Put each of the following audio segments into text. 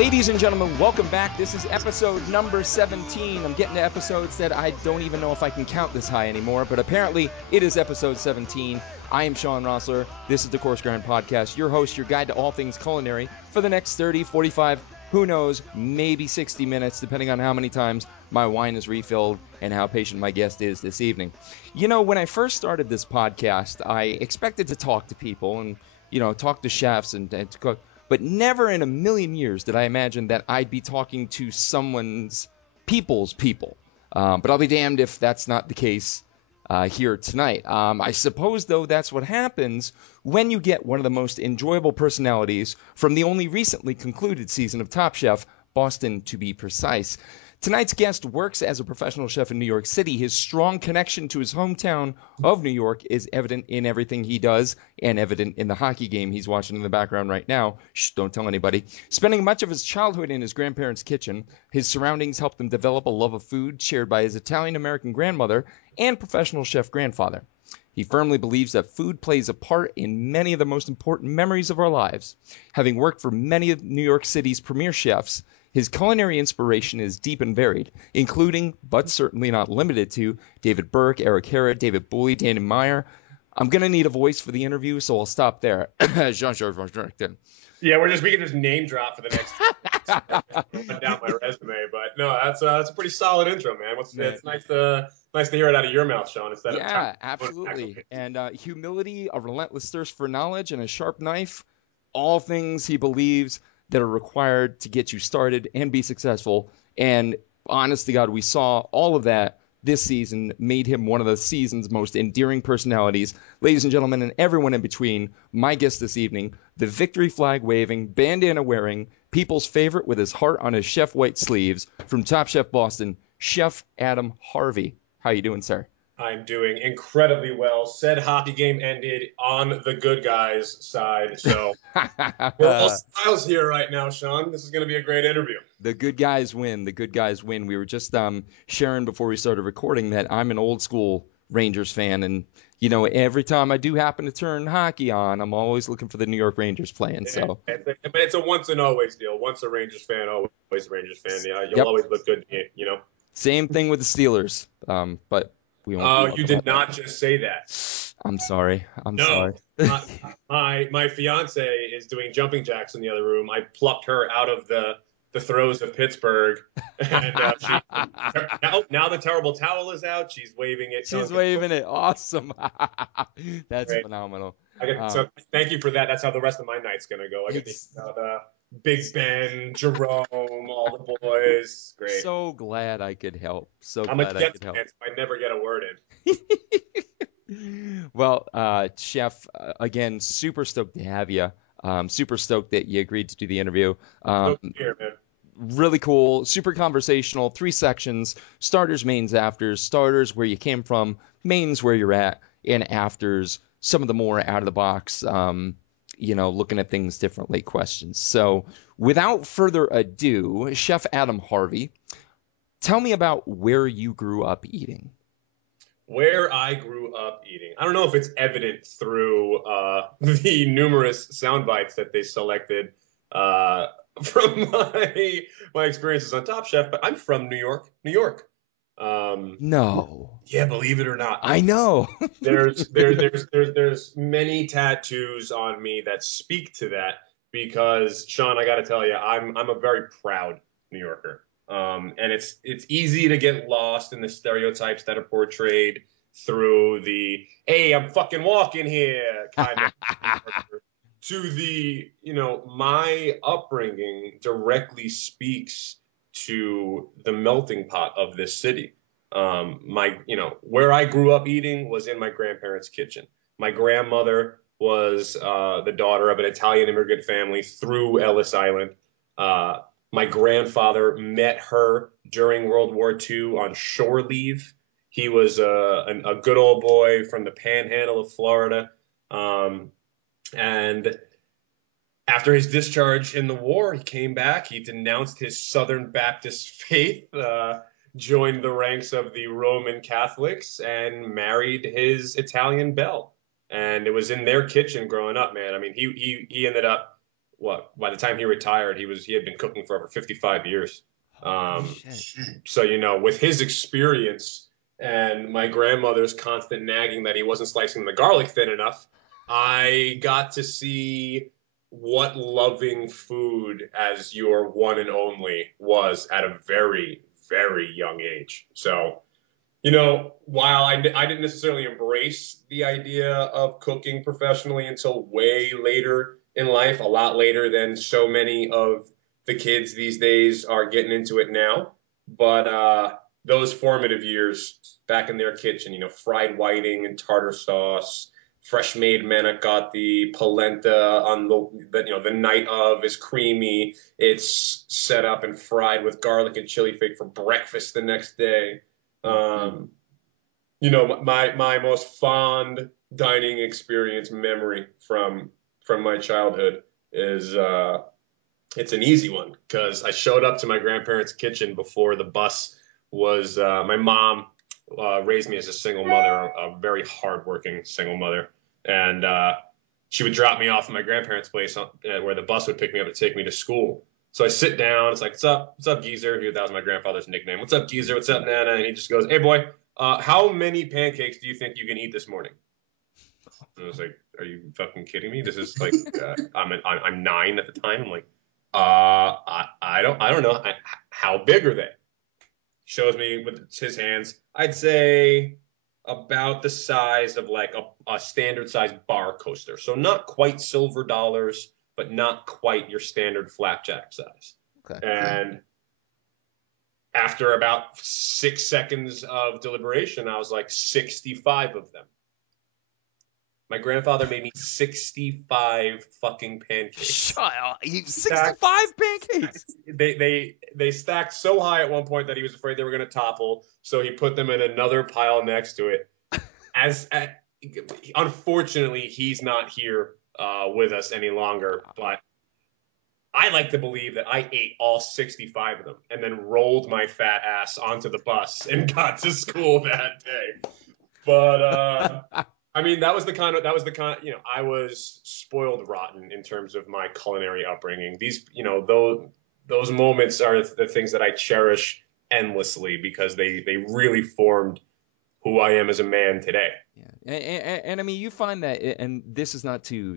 Ladies and gentlemen, welcome back. This is episode number 17. I'm getting to episodes that I don't even know if I can count this high anymore, but apparently it is episode 17. I am Sean Rossler. This is the Coarse Grind Podcast, your host, your guide to all things culinary for the next 30, 45, who knows, maybe 60 minutes, depending on how many times my wine is refilled and how patient my guest is this evening. You know, when I first started this podcast, I expected to talk to people and, talk to chefs and to cook. But never in a million years did I imagine that I'd be talking to people's people. But I'll be damned if that's not the case here tonight. I suppose, though, that's what happens when you get one of the most enjoyable personalities from the only recently concluded season of Top Chef, Boston to be precise. Tonight's guest works as a professional chef in New York City. His strong connection to his hometown of New York is evident in everything he does and evident in the hockey game he's watching in the background right now. Shh, don't tell anybody. Spending much of his childhood in his grandparents' kitchen, his surroundings helped him develop a love of food shared by his Italian-American grandmother and professional chef grandfather. He firmly believes that food plays a part in many of the most important memories of our lives. Having worked for many of New York City's premier chefs, his culinary inspiration is deep and varied, including, but certainly not limited to, David Burke, Eric Herrod, David Bowie, Danny Meyer. I'm going to need a voice for the interview, so I'll stop there. Yeah, we can just name drop for the next down my resume, but no, that's a pretty solid intro, man. It's nice to hear it out of your mouth, Sean. Absolutely. And humility, a relentless thirst for knowledge, and a sharp knife, all things he believes that are required to get you started and be successful. And honest to God, we saw all of that this season, made him one of the season's most endearing personalities. Ladies and gentlemen, and everyone in between, my guest this evening, the victory flag waving, bandana wearing, people's favorite with his heart on his chef white sleeves, from Top Chef Boston, Chef Adam Harvey. How you doing, sir? I'm doing incredibly well. Said hockey game ended on the good guys' side, so we're all smiles here right now, Sean. This is going to be a great interview. The good guys win. The good guys win. We were just sharing before we started recording that I'm an old school Rangers fan, and every time I do happen to turn hockey on, I'm always looking for the New York Rangers playing. So, but it's a once and always deal. Once a Rangers fan, always a Rangers fan. Yeah, you'll always look good, Same thing with the Steelers, but. You did not just say that. I'm sorry. No, my fiance is doing jumping jacks in the other room. I plucked her out of the throes of Pittsburgh, and now the terrible towel is out. She's waving it. She's waving it. Awesome. That's great. Phenomenal. So thank you for that. That's how the rest of my night's gonna go. I get the Big Ben, Jerome, all the boys. Great. So glad I could help. I'm a Jets fan, so I never get a word in. Well, Chef, again, super stoked to have you. Super stoked that you agreed to do the interview. Here, man. Really cool, super conversational, 3 sections: starters, mains, afters. Starters, where you came from; mains, where you're at; and afters, some of the more out of the box, looking at things differently questions. So without further ado, Chef Adam Harvey, tell me about where you grew up eating. Where I grew up eating. I don't know if it's evident through the numerous sound bites that they selected from my experiences on Top Chef, but I'm from New York. No. Yeah, believe it or not. I know. there's many tattoos on me that speak to that because, Sean, I got to tell you, I'm a very proud New Yorker. And it's easy to get lost in the stereotypes that are portrayed through the, hey, I'm fucking walking here kind of to the, my upbringing directly speaks to the melting pot of this city. Where I grew up eating was in my grandparents' kitchen. My grandmother was the daughter of an Italian immigrant family through Ellis Island. My grandfather met her during World War II on shore leave. He was a good old boy from the panhandle of Florida. And after his discharge in the war, he came back. He denounced his Southern Baptist faith, joined the ranks of the Roman Catholics, and married his Italian belle. And it was in their kitchen growing up, man. I mean, he ended up by the time he retired, he had been cooking for over 55 years. So, with his experience and my grandmother's constant nagging that he wasn't slicing the garlic thin enough, I got to see what loving food as your one and only was at a very, very young age. So, while I didn't necessarily embrace the idea of cooking professionally until way later in life, a lot later than so many of the kids these days are getting into it now. But those formative years back in their kitchen, fried whiting and tartar sauce, fresh made manicotti, polenta on the night of is creamy. It's set up and fried with garlic and chili flake for breakfast the next day. My most fond dining experience memory from my childhood is it's an easy one because I showed up to my grandparents' kitchen before the bus was. My mom raised me as a single mother, a very hardworking single mother, and she would drop me off at my grandparents' place where the bus would pick me up to take me to school. So I sit down. It's like, what's up, geezer? That was my grandfather's nickname. What's up, geezer? What's up, Nana? And he just goes, hey, boy, how many pancakes do you think you can eat this morning? And I was like, are you fucking kidding me? This is like, I'm 9 at the time. I'm like, I don't know. How big are they? Shows me with his hands. I'd say about the size of like a standard size bar coaster. So not quite silver dollars, but not quite your standard flapjack size. Okay. And after about 6 seconds of deliberation, I was like 65 of them. My grandfather made me 65 fucking pancakes. Shut up. 65 pancakes? They stacked so high at one point that he was afraid they were going to topple, so he put them in another pile next to it. Unfortunately, he's not here with us any longer, but I like to believe that I ate all 65 of them and then rolled my fat ass onto the bus and got to school that day. But I mean, that was the kind, I was spoiled rotten in terms of my culinary upbringing. These, those moments are the things that I cherish endlessly because they really formed who I am as a man today. Yeah. And I mean, you find that, and this is not to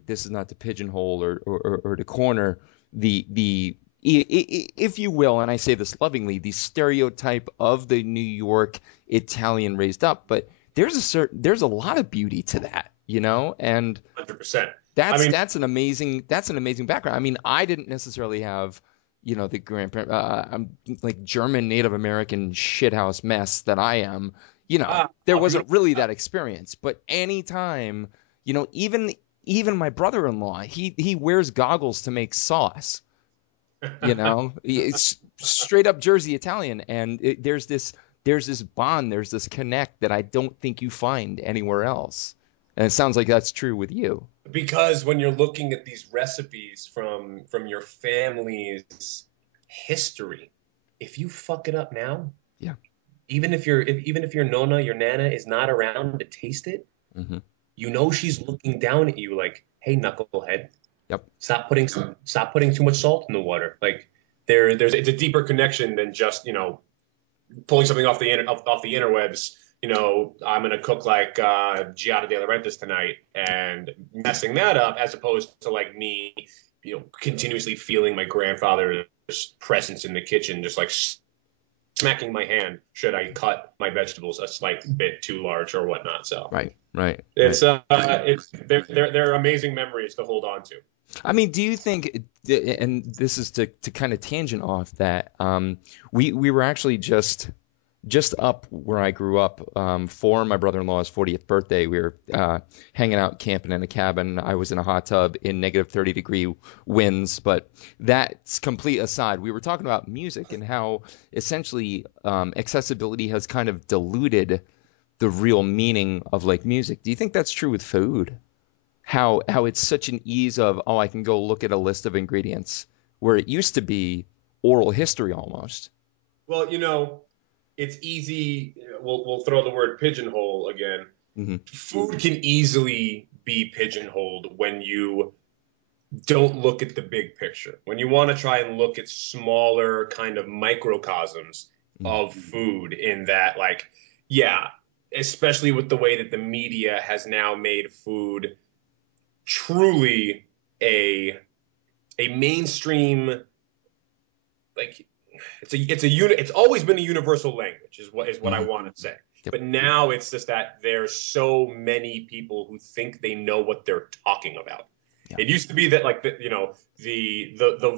pigeonhole or to corner the if you will, and I say this lovingly, the stereotype of the New York Italian raised up, but there's a lot of beauty to that, and 100%. That's an amazing background. I mean, I didn't necessarily have, the grandparent, I'm like German Native American shithouse mess that I am, there wasn't really that experience, but anytime, even my brother-in-law, he wears goggles to make sauce, it's straight up Jersey Italian. And there's this bond, there's this connect that I don't think you find anywhere else. And it sounds like that's true with you. Because when you're looking at these recipes from your family's history, if you fuck it up now, yeah, even if your nonna, your nana is not around to taste it, mm-hmm. She's looking down at you like, hey, knucklehead. Yep. Stop putting too much salt in the water. Like it's a deeper connection than just, pulling something off the interwebs. I'm going to cook like Giada de Laurentiis tonight and messing that up, as opposed to like me, continuously feeling my grandfather's presence in the kitchen, just like smacking my hand should I cut my vegetables a slight bit too large or whatnot. So right. They're amazing memories to hold on to. I mean, do you think, and this is to kind of tangent off that, we were actually just up where I grew up for my brother-in-law's 40th birthday. We were hanging out camping in a cabin. I was in a hot tub in negative 30-degree winds. But that's complete aside. We were talking about music and how essentially accessibility has kind of diluted the real meaning of like music. Do you think that's true with food? How it's such an ease of, I can go look at a list of ingredients, where it used to be oral history almost. Well, it's easy. We'll throw the word pigeonhole again. Mm-hmm. Food can easily be pigeonholed when you don't look at the big picture. When you want to try and look at smaller kind of microcosms of food, in that, like, yeah, especially with the way that the media has now made food truly a mainstream, like, it's always been a universal language is what I want to say. Yep. But now it's just that there's so many people who think they know what they're talking about. Yep. It used to be that, like, the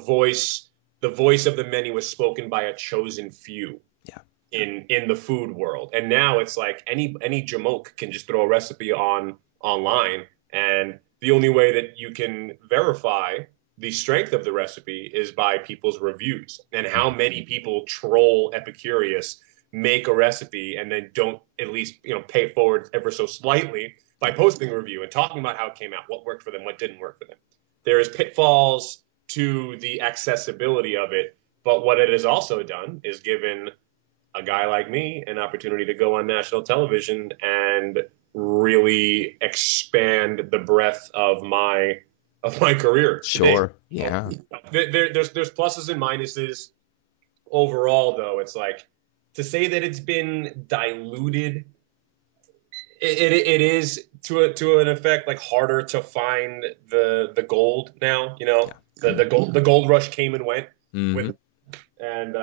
voice of the many was spoken by a chosen few. Yeah. In the food world. And now it's like any jamoke can just throw a recipe online, and the only way that you can verify the strength of the recipe is by people's reviews. And how many people troll Epicurious, make a recipe, and then don't at least, pay it forward ever so slightly by posting a review and talking about how it came out, what worked for them, what didn't work for them. There is pitfalls to the accessibility of it, but what it has also done is given a guy like me an opportunity to go on national television and really expand the breadth of my career today. Sure. Yeah. There's pluses and minuses. Overall, though, it's like, to say that it's been diluted, it is to an effect, like, harder to find the gold now. The gold rush came and went, and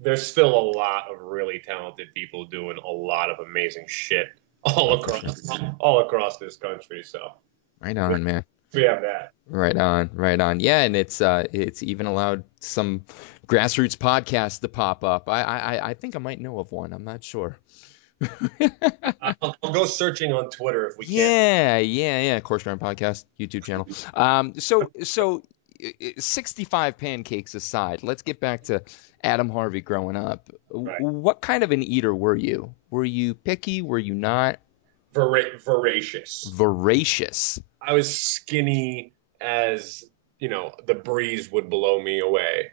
there's still a lot of really talented people doing a lot of amazing shit all across this country. So right on, man. We have that. Right on. Yeah, and it's even allowed some grassroots podcasts to pop up. I think I might know of one. I'm not sure. I'll go searching on Twitter if we can. Yeah. Coarse Grind Podcast YouTube channel. So 65 pancakes aside, let's get back to Adam Harvey growing up. Right. What kind of an eater were you? Were you picky? Were you not? Voracious. I was skinny as, the breeze would blow me away.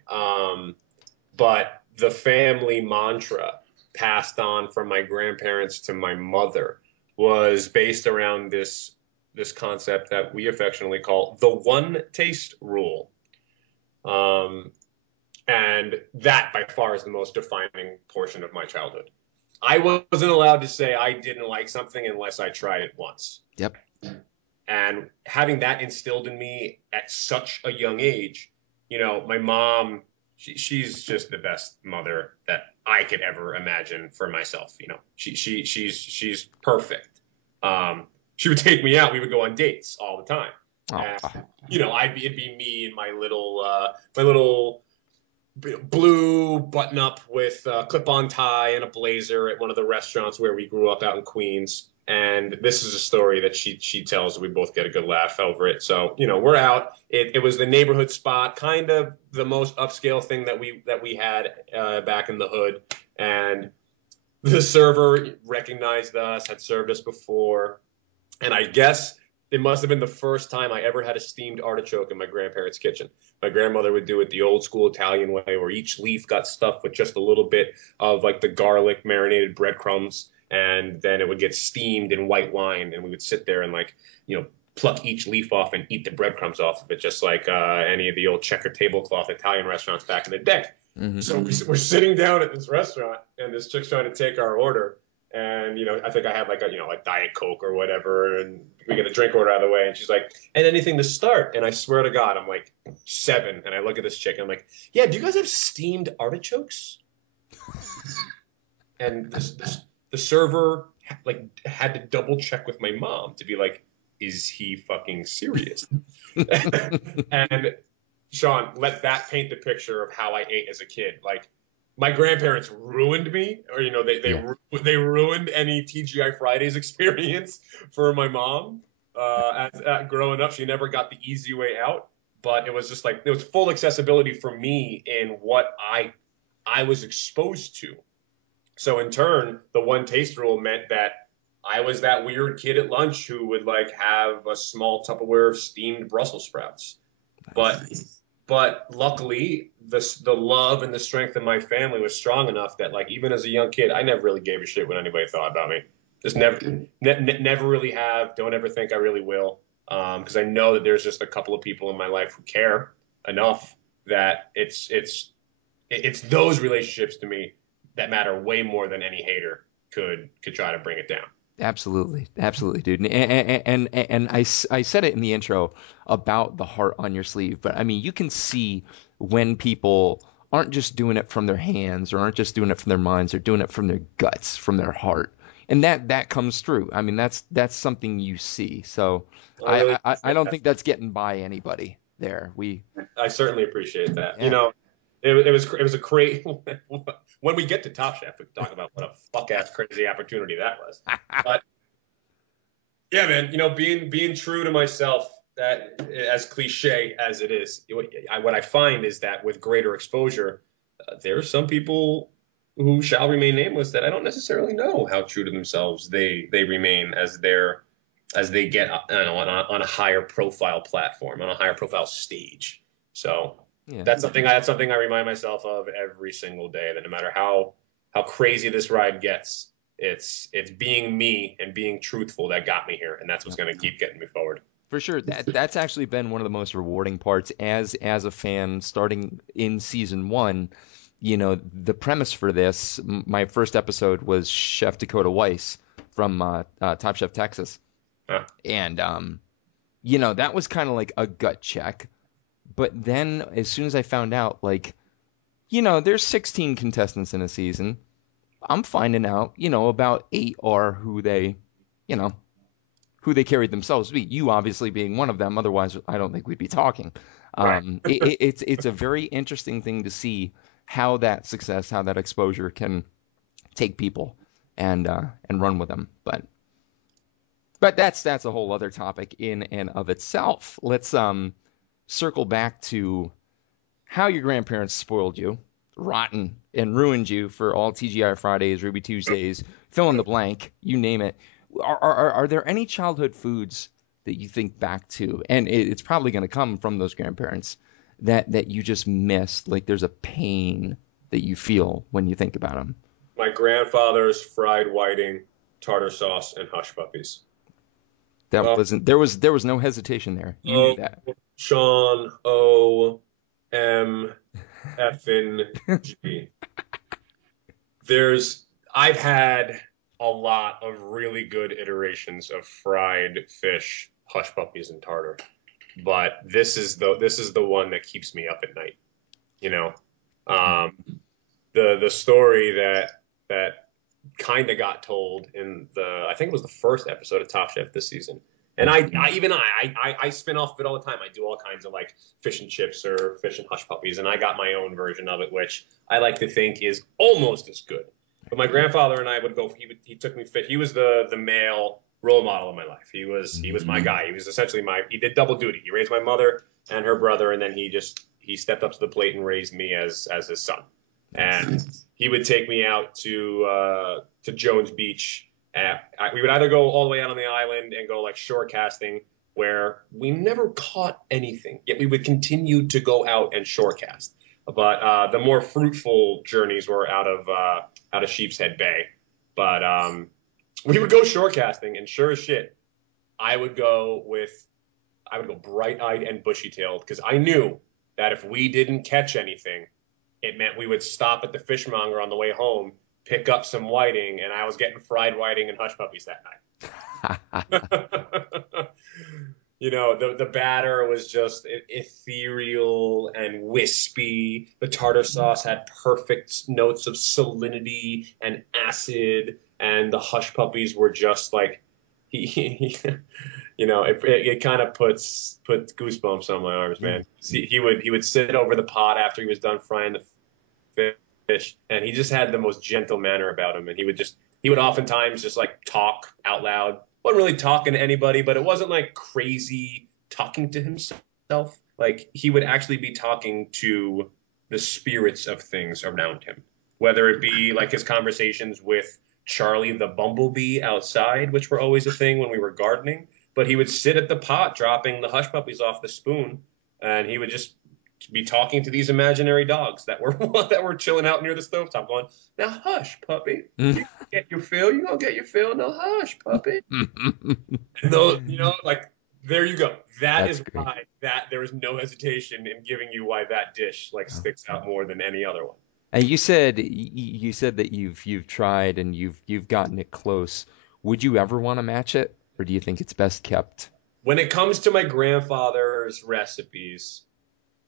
But the family mantra passed on from my grandparents to my mother was based around this concept that we affectionately call the one taste rule. And that by far is the most defining portion of my childhood. I wasn't allowed to say I didn't like something unless I tried it once. Yep. And having that instilled in me at such a young age, my mom, she's just the best mother that I could ever imagine for myself. She's perfect. She would take me out. We would go on dates all the time. And, it'd be me and my little blue button up with a clip-on tie and a blazer at one of the restaurants where we grew up out in Queens. And this is a story that she tells. We both get a good laugh over it. So, we're out. It was the neighborhood spot, kind of the most upscale thing that we had back in the hood. And the server recognized us, had served us before. And I guess it must have been the first time I ever had a steamed artichoke in my grandparents' kitchen. My grandmother would do it the old school Italian way, where each leaf got stuffed with just a little bit of, like, the garlic marinated breadcrumbs. And then it would get steamed in white wine, and we would sit there and, like, pluck each leaf off and eat the breadcrumbs off of it, just like any of the old checker tablecloth Italian restaurants back in the day. Mm-hmm. So we're sitting down at this restaurant, and this chick's trying to take our order. And, I think I had like a Diet Coke or whatever, and we get a drink order out of the way. And she's like, and anything to start? And I swear to God, I'm like 7. And I look at this chick and I'm like, yeah, do you guys have steamed artichokes? And the server had to double check with my mom to be like, is he fucking serious? And Sean, let that paint the picture of how I ate as a kid. Like, my grandparents ruined me, or they ruined any TGI Fridays experience for my mom. Growing up, she never got the easy way out, but it was just like, it was full accessibility for me in what I was exposed to. So in turn, the one taste rule meant that I was that weird kid at lunch who would have a small Tupperware of steamed Brussels sprouts. But luckily, the love and the strength of my family was strong enough that, even as a young kid, I never really gave a shit what anybody thought about me. Just never really have. Don't ever think I really will. because I know that there's just a couple of people in my life who care enough that it's those relationships to me that matter way more than any hater could try to bring it down. Absolutely, dude. And I said it in the intro about the heart on your sleeve, but I mean, you can see when people aren't just doing it from their hands or aren't just doing it from their minds, they're doing it from their guts, from their heart, and that comes through. I mean, that's something you see. So I don't think that's getting by anybody there. I certainly appreciate that. Yeah. You know, it was a great. When we get to Top Chef, we can talk about what a fuck-ass crazy opportunity that was. But yeah, man, you know, being true to myself, that as cliche as it is, what I find is that with greater exposure, there are some people who shall remain nameless that I don't necessarily know how true to themselves they remain as they get on a higher profile platform, on a higher profile stage. So. Yeah. That's something I remind myself of every single day, that no matter how crazy this ride gets, it's being me and being truthful that got me here, and that's what's going to keep getting me forward. For sure. That's actually been one of the most rewarding parts as a fan starting in season 1. You know, the premise for this, my first episode was Chef Dakota Weiss from Top Chef Texas. Huh. And you know, that was kind of like a gut check. But then as soon as I found out, like, you know, there's 16 contestants in a season, I'm finding out, you know, about 8 are who they carried themselves to be. You obviously being one of them. Otherwise, I don't think we'd be talking. Right. It's a very interesting thing to see how that success, how that exposure can take people and run with them. But that's a whole other topic in and of itself. Let's circle back to how your grandparents spoiled you, rotten, and ruined you for all TGI Fridays, Ruby Tuesdays, fill in the blank, you name it. Are there any childhood foods that you think back to, and it's probably going to come from those grandparents, that you just missed? Like there's a pain that you feel when you think about them. My grandfather's fried whiting, tartar sauce, and hush puppies. That wasn't. There was no hesitation there. You knew that. Sean O.M. effing G. I've had a lot of really good iterations of fried fish, hush puppies, and tartar, but this is the one that keeps me up at night. You know, the story that kind of got told in I think it was the first episode of Top Chef this season. And I spin off of it all the time. I do all kinds of like fish and chips or fish and hush puppies, and I got my own version of it, which I like to think is almost as good. But my grandfather and I would go. He took me fit. He was the male role model of my life. He was my guy. He was essentially he did double duty. He raised my mother and her brother, and then he stepped up to the plate and raised me as his son. And he would take me out to Jones Beach. We would either go all the way out on the island and go like shore casting, where we never caught anything, yet we would continue to go out and shore cast. But the more fruitful journeys were out of Sheep's Head Bay. But we would go shore casting, and sure as shit, I would go bright-eyed and bushy-tailed, because I knew that if we didn't catch anything, it meant we would stop at the fishmonger on the way home, pick up some whiting, and I was getting fried whiting and hush puppies that night. You know, the batter was just ethereal and wispy. The tartar sauce had perfect notes of salinity and acid, and the hush puppies were just like, you know, it kind of put goosebumps on my arms, man. He would sit over the pot after he was done frying the fish, and he just had the most gentle manner about him, and he would oftentimes just like talk out loud. Wasn't really talking to anybody, but it wasn't like crazy talking to himself. Like he would actually be talking to the spirits of things around him, whether it be like his conversations with Charlie the bumblebee outside, which were always a thing when we were gardening. But he would sit at the pot dropping the hush puppies off the spoon, and he would just be talking to these imaginary dogs that were chilling out near the stovetop, going, "Now hush, puppy, you get your fill. You gonna get your fill. No hush, puppy." And those, you know, like There you go. That's Is great. why that there is no hesitation in giving you why that dish like sticks out more than any other one. And you said that you've tried and you've gotten it close. Would you ever want to match it, or do you think it's best kept? When it comes to my grandfather's recipes,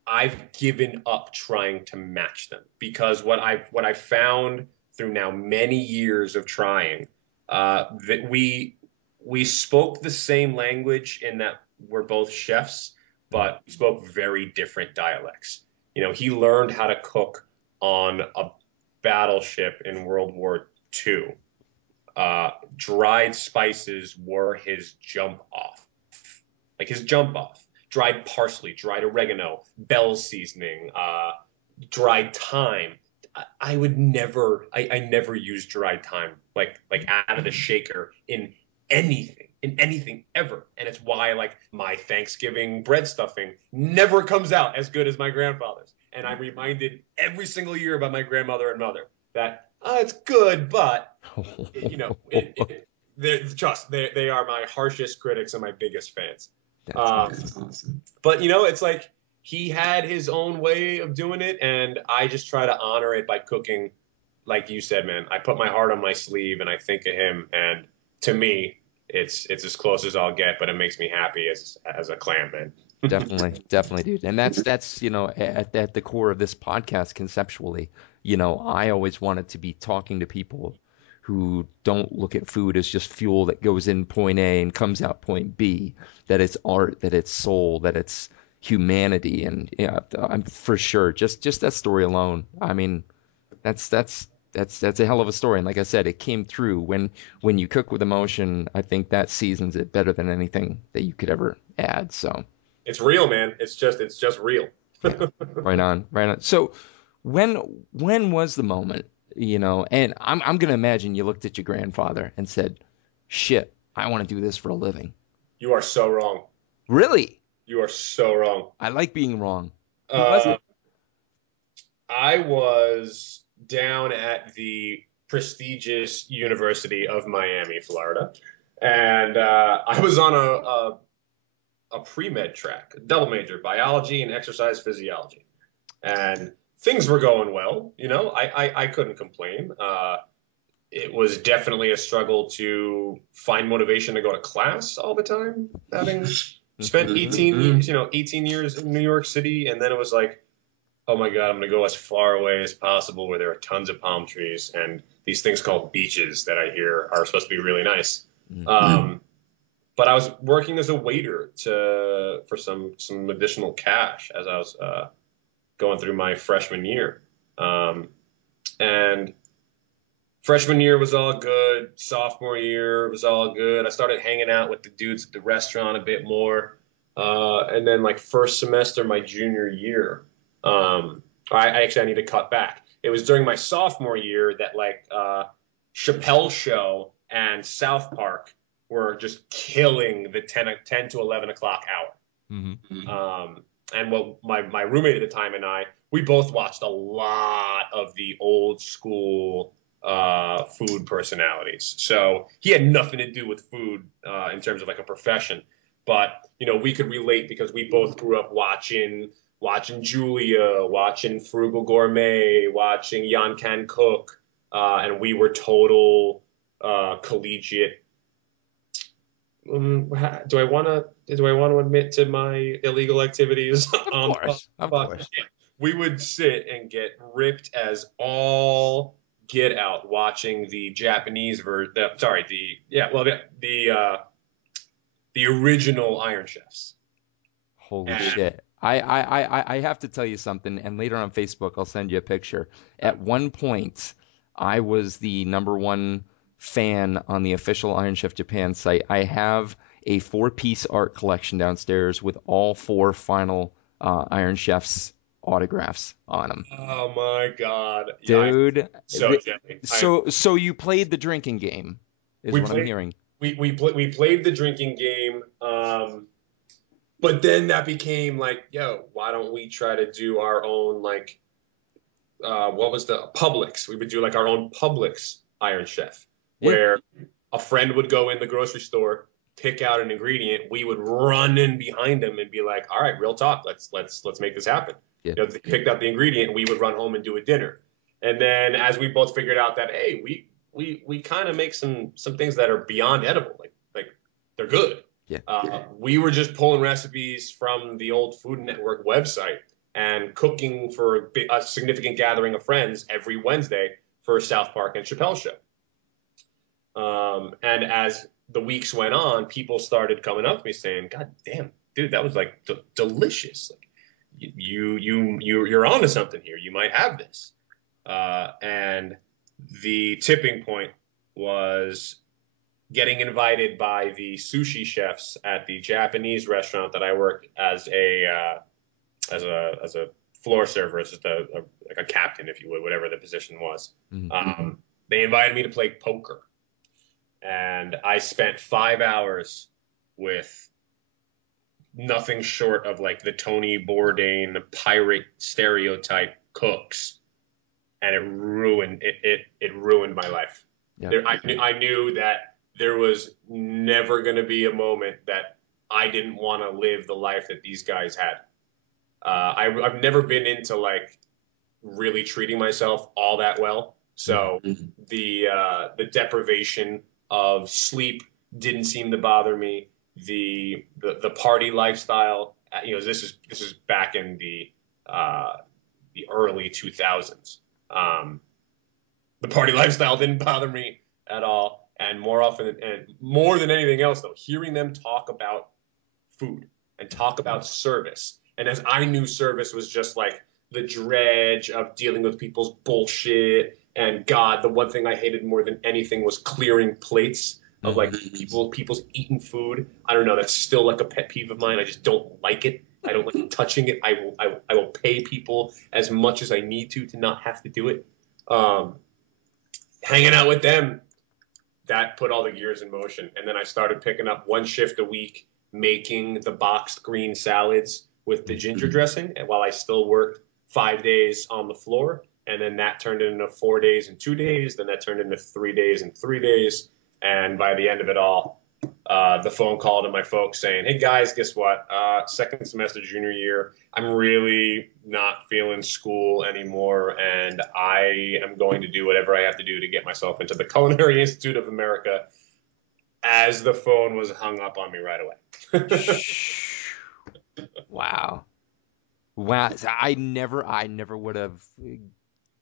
I've given up trying to match them because what I found through now many years of trying that we spoke the same language in that we're both chefs, but we spoke very different dialects. You know, he learned how to cook on a battleship in World War II. Dried spices were his jump off, like his jump off. Dried parsley, dried oregano, Bell's seasoning, dried thyme. I would never, I never use dried thyme like out of the shaker in anything ever. And it's why like my Thanksgiving bread stuffing never comes out as good as my grandfather's. And I'm reminded every single year by my grandmother and mother that it's good, but you know, they are my harshest critics and my biggest fans. That's Awesome. But you know, it's like he had his own way of doing it, and I just try to honor it by cooking, like you said, man. I put my heart on my sleeve, and I think of him, and to me, it's as close as I'll get, but it makes me happy as a clam, man. Definitely, dude. And that's you know at the core of this podcast conceptually. You know, I always wanted to be talking to people who don't look at food as just fuel that goes in point A and comes out point B, that it's art, that it's soul, that it's humanity. And yeah, I'm for sure just that story alone. I mean, that's a hell of a story. And like I said, it came through when you cook with emotion. I think that seasons it better than anything that you could ever add. So It's real, man. It's just real. yeah, right on. So when was the moment, you know, and I'm gonna imagine you looked at your grandfather and said, shit, I want to do this for a living. You are so wrong. Really? You are so wrong. I like being wrong. Who was it? I was down at the prestigious University of Miami, Florida, and I was on a pre-med track, a double major, biology and exercise physiology. And things were going well, you know, I couldn't complain. It was definitely a struggle to find motivation to go to class all the time, having spent 18 years in New York City. And then it was like, oh my God, I'm going to go as far away as possible where there are tons of palm trees and these things called beaches that I hear are supposed to be really nice. But I was working as a waiter for some additional cash as I was going through my freshman year. And freshman year was all good. Sophomore year was all good. I started hanging out with the dudes at the restaurant a bit more. And then like first semester, my junior year, I need to cut back. It was during my sophomore year that like Chappelle Show and South Park were just killing the 10 to 11 o'clock hour. And what my roommate at the time and we both watched a lot of the old school food personalities. So he had nothing to do with food in terms of like a profession. But, you know, we could relate because we both grew up watching Julia, watching Frugal Gourmet, watching Jan Can Cook. And we were total collegiate. Do I want to admit to my illegal activities? Of course. We would sit and get ripped as all get out watching the Japanese version. The original Iron Chefs. Holy shit. I have to tell you something, and later on Facebook I'll send you a picture. At one point, I was the #1 fan on the official Iron Chef Japan site. I have a 4-piece art collection downstairs with all 4 final Iron Chefs autographs on them. Oh my God, dude! So so you played the drinking game, is what I'm hearing. We played the drinking game, but then that became like, yo, why don't we try to do our own like, what was the Publix? We would do like our own Publix Iron Chef. Where a friend would go in the grocery store, pick out an ingredient, we would run in behind them and be like, all right, real talk, let's make this happen. Yeah. They picked out the ingredient, and we would run home and do a dinner. And then as we both figured out that, hey, we kind of make some things that are beyond edible, like they're good. Yeah. We were just pulling recipes from the old Food Network website and cooking for a significant gathering of friends every Wednesday for a South Park and Chappelle show. And as the weeks went on, people started coming up to me saying, God damn, dude, that was like delicious. Like you're onto something here. You might have this. And the tipping point was getting invited by the sushi chefs at the Japanese restaurant that I worked as a floor server, as just like a captain, if you would, whatever the position was. Mm-hmm. They invited me to play poker. And I spent 5 hours with nothing short of like the Tony Bourdain pirate stereotype cooks, and it ruined my life. Yeah. I knew that there was never going to be a moment that I didn't want to live the life that these guys had. I've never been into like really treating myself all that well, so the deprivation of sleep didn't seem to bother me. The party lifestyle, this is back in the early 2000s. The party lifestyle didn't bother me at all, and more than anything else, though, hearing them talk about food and talk about service, and as I knew service was just like the dredge of dealing with people's bullshit. And God, the one thing I hated more than anything was clearing plates of like people's eating food. I don't know. That's still like a pet peeve of mine. I just don't like it. I don't like touching it. I will pay people as much as I need to not have to do it. Hanging out with them, that put all the gears in motion. And then I started picking up one shift a week, making the boxed green salads with the ginger dressing. And while I still worked 5 days on the floor. And then that turned into 4 days and 2 days. Then that turned into 3 days and 3 days. And by the end of it all, the phone call to my folks saying, hey, guys, guess what? Second semester junior year, I'm really not feeling school anymore. And I am going to do whatever I have to do to get myself into the Culinary Institute of America, as the phone was hung up on me right away. Wow. So I never would have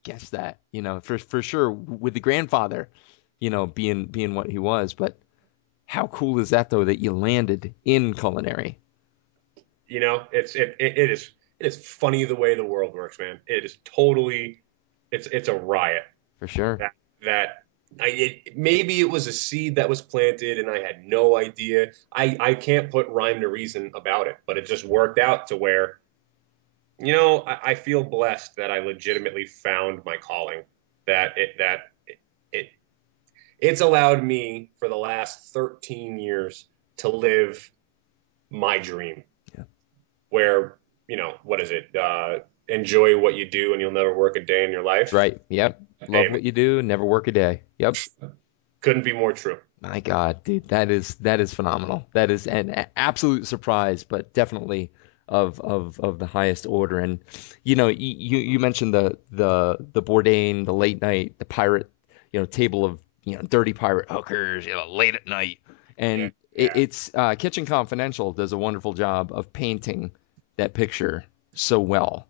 guess that, for sure with the grandfather, being what he was. But how cool is that though, that you landed in culinary? It is funny the way the world works, man. It is totally, it's a riot for sure. Maybe it was a seed that was planted and I had no idea. I can't put rhyme to reason about it, but it just worked out to where, I feel blessed that I legitimately found my calling, it's allowed me for the last 13 years to live my dream. Yeah. Where, what is it? Enjoy what you do and you'll never work a day in your life. Right. Yep. Love what you do, never work a day. Yep. Couldn't be more true. My God, dude, that is phenomenal. That is an absolute surprise, but definitely of the highest order. And you mentioned the Bourdain, the late night, the pirate, table of dirty pirate hookers, late at night. And it's Kitchen Confidential does a wonderful job of painting that picture so well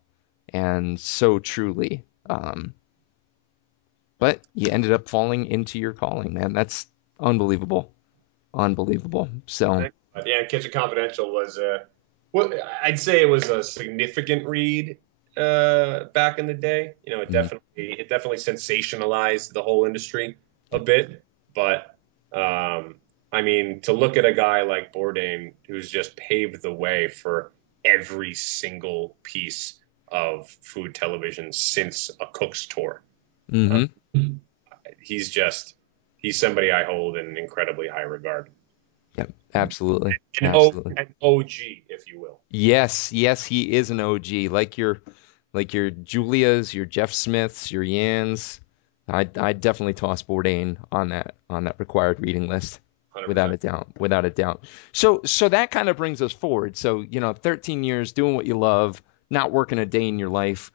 and so truly. But you ended up falling into your calling, man. That's unbelievable. So yeah, Kitchen Confidential was I'd say it was a significant read back in the day. It definitely sensationalized the whole industry a bit. But to look at a guy like Bourdain, who's just paved the way for every single piece of food television since A Cook's Tour. He's somebody I hold in incredibly high regard. Yep, absolutely. An OG, if you will. Yes, he is an OG. Like your Julias, your Jeff Smiths, your Yans. I definitely toss Bourdain on that required reading list. Without a doubt. Without a doubt. So that kind of brings us forward. So, 13 years doing what you love, not working a day in your life.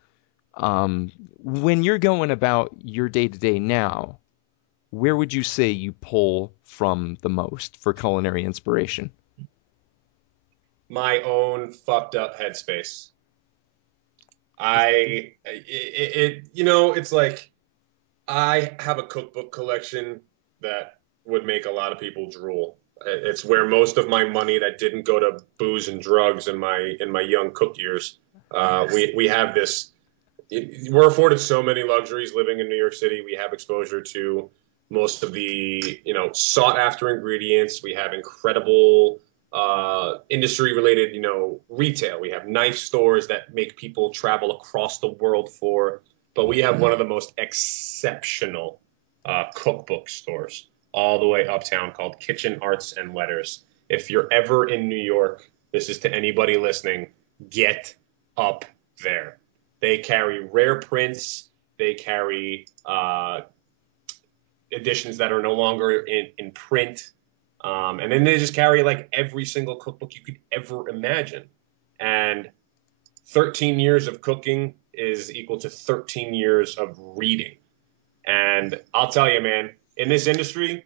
When you're going about your day-to-day now, where would you say you pull from the most for culinary inspiration? My own fucked up headspace. It's like I have a cookbook collection that would make a lot of people drool. It's where most of my money that didn't go to booze and drugs in my young cook years. We have this. We're afforded so many luxuries living in New York City. We have exposure to most of the sought after ingredients. We have incredible industry related retail. We have knife stores that make people travel across the world for. But we have one of the most exceptional cookbook stores all the way uptown called Kitchen Arts and Letters. If you're ever in New York, this is to anybody listening, get up there. They carry rare prints. They carry editions that are no longer in print. And then they just carry like every single cookbook you could ever imagine. And 13 years of cooking is equal to 13 years of reading. And I'll tell you, man, in this industry,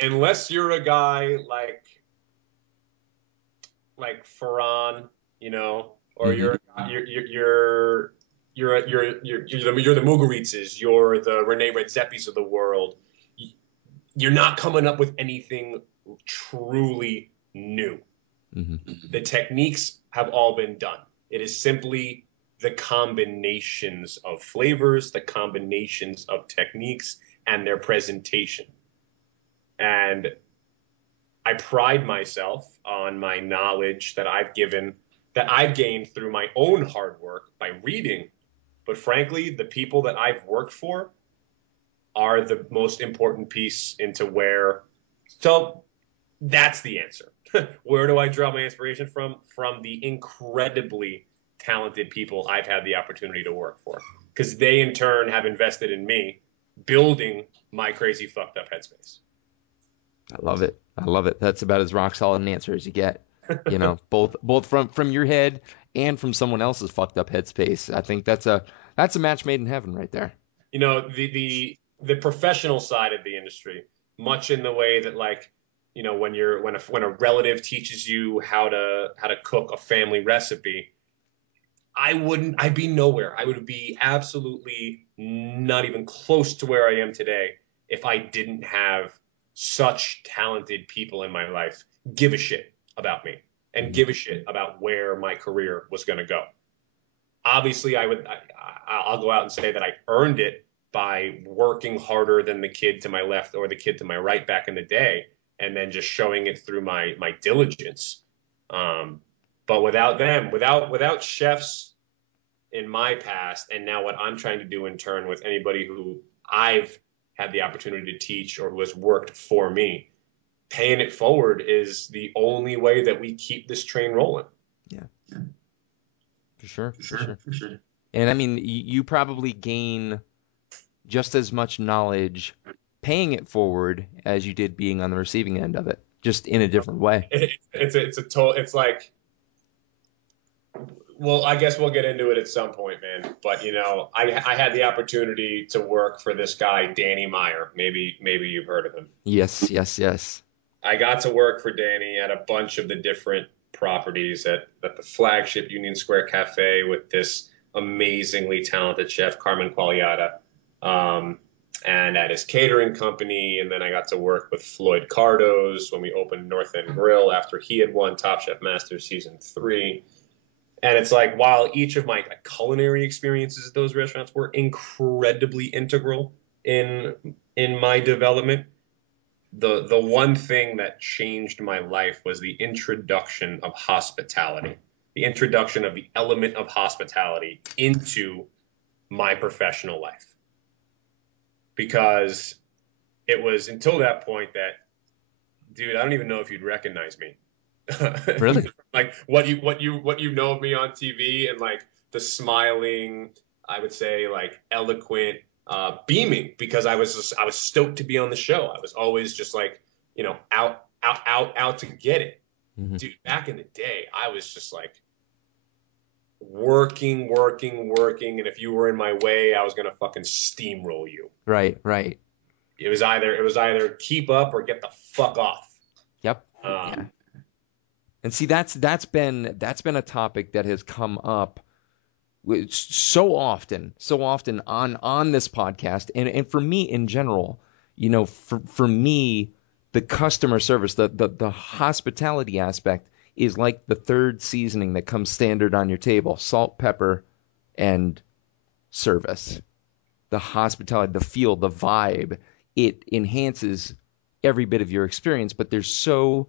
unless you're a guy like Ferran, or you're the Mugaritzes, you're the Rene Redzepis of the world, you're not coming up with anything truly new. Mm-hmm. The techniques have all been done. It is simply the combinations of flavors, the combinations of techniques, and their presentation. And I pride myself on my knowledge that I've gained through my own hard work by reading. But frankly, the people that I've worked for are the most important piece into where. So that's the answer. Where do I draw my inspiration from? From the incredibly talented people I've had the opportunity to work for, because they in turn have invested in me building my crazy fucked up headspace. I love it. That's about as rock solid an answer as you get. Both from your head and from someone else's fucked up headspace. I think that's a match made in heaven right there. The professional side of the industry, much in the way that when a relative teaches you how to cook a family recipe, I'd be nowhere. I would be absolutely not even close to where I am today if I didn't have such talented people in my life give a shit about me and give a shit about where my career was going to go. Obviously, I'll go out and say that I earned it by working harder than the kid to my left or the kid to my right back in the day, and then just showing it through my diligence. But without them, without chefs in my past, and now what I'm trying to do in turn with anybody who I've had the opportunity to teach or who has worked for me, paying it forward is the only way that we keep this train rolling. Yeah. For sure. And I mean, you probably gain just as much knowledge paying it forward as you did being on the receiving end of it, just in a different way. It's like, well, I guess we'll get into it at some point, man. But I had the opportunity to work for this guy, Danny Meyer. Maybe you've heard of him. Yes. I got to work for Danny at a bunch of the different properties at the flagship Union Square Cafe with this amazingly talented chef, Carmen Qualiata, and at his catering company. And then I got to work with Floyd Cardo's when we opened North End Grill after he had won Top Chef Masters Season 3. And it's like, while each of my culinary experiences at those restaurants were incredibly integral in my development, the one thing that changed my life was the introduction of hospitality, the introduction of the element of hospitality into my professional life. Because it was until that point that, dude, I don't even know if you'd recognize me. Really? Like what you know of me on TV, and like the smiling, I would say like eloquent, beaming, because I was stoked to be on the show. I was always just like out to get it. Mm-hmm. Dude, back in the day, I was just like working, and if you were in my way, I was gonna fucking steamroll you. Right. It was either keep up or get the fuck off. Yep. Yeah. And see, that's been a topic that has come up so often on this podcast, and for me in general, for me, the customer service, the hospitality aspect is like the third seasoning that comes standard on your table: salt, pepper, and service. The hospitality, the feel, the vibe, it enhances every bit of your experience, but there's so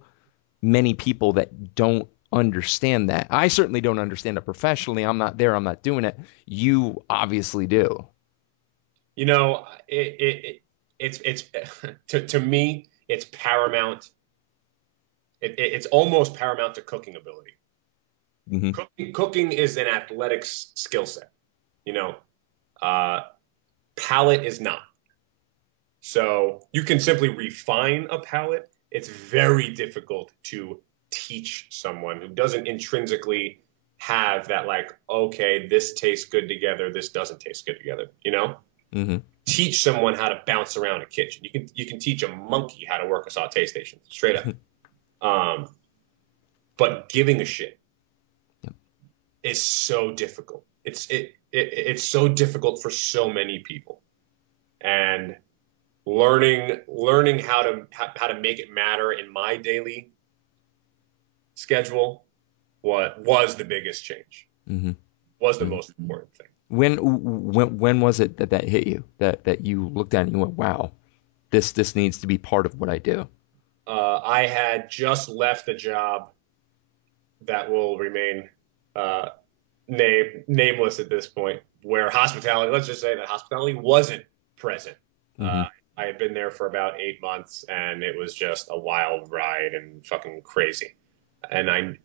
many people that don't understand that. I certainly don't understand it professionally. I'm not there. I'm not doing it. You obviously do. It's to me, it's paramount. It's almost paramount to cooking ability. Mm-hmm. Cooking is an athletic skill set. Palate is not. So you can simply refine a palate. It's very difficult to teach someone who doesn't intrinsically have that, like, okay, this tastes good together, this doesn't taste good together, Mm-hmm. Teach someone how to bounce around a kitchen. You can teach a monkey how to work a saute station, straight up. But giving a shit is so difficult. It's so difficult for so many people, and learning how to make it matter in my daily schedule was the biggest change. Mm-hmm. Was the most important thing. When was it that hit you, that you looked at it and you went, wow, this needs to be part of what I do? I had just left a job that will remain nameless at this point, where hospitality, let's just say that hospitality wasn't present. Mm-hmm. I had been there for about 8 months, and it was just a wild ride and fucking crazy. And I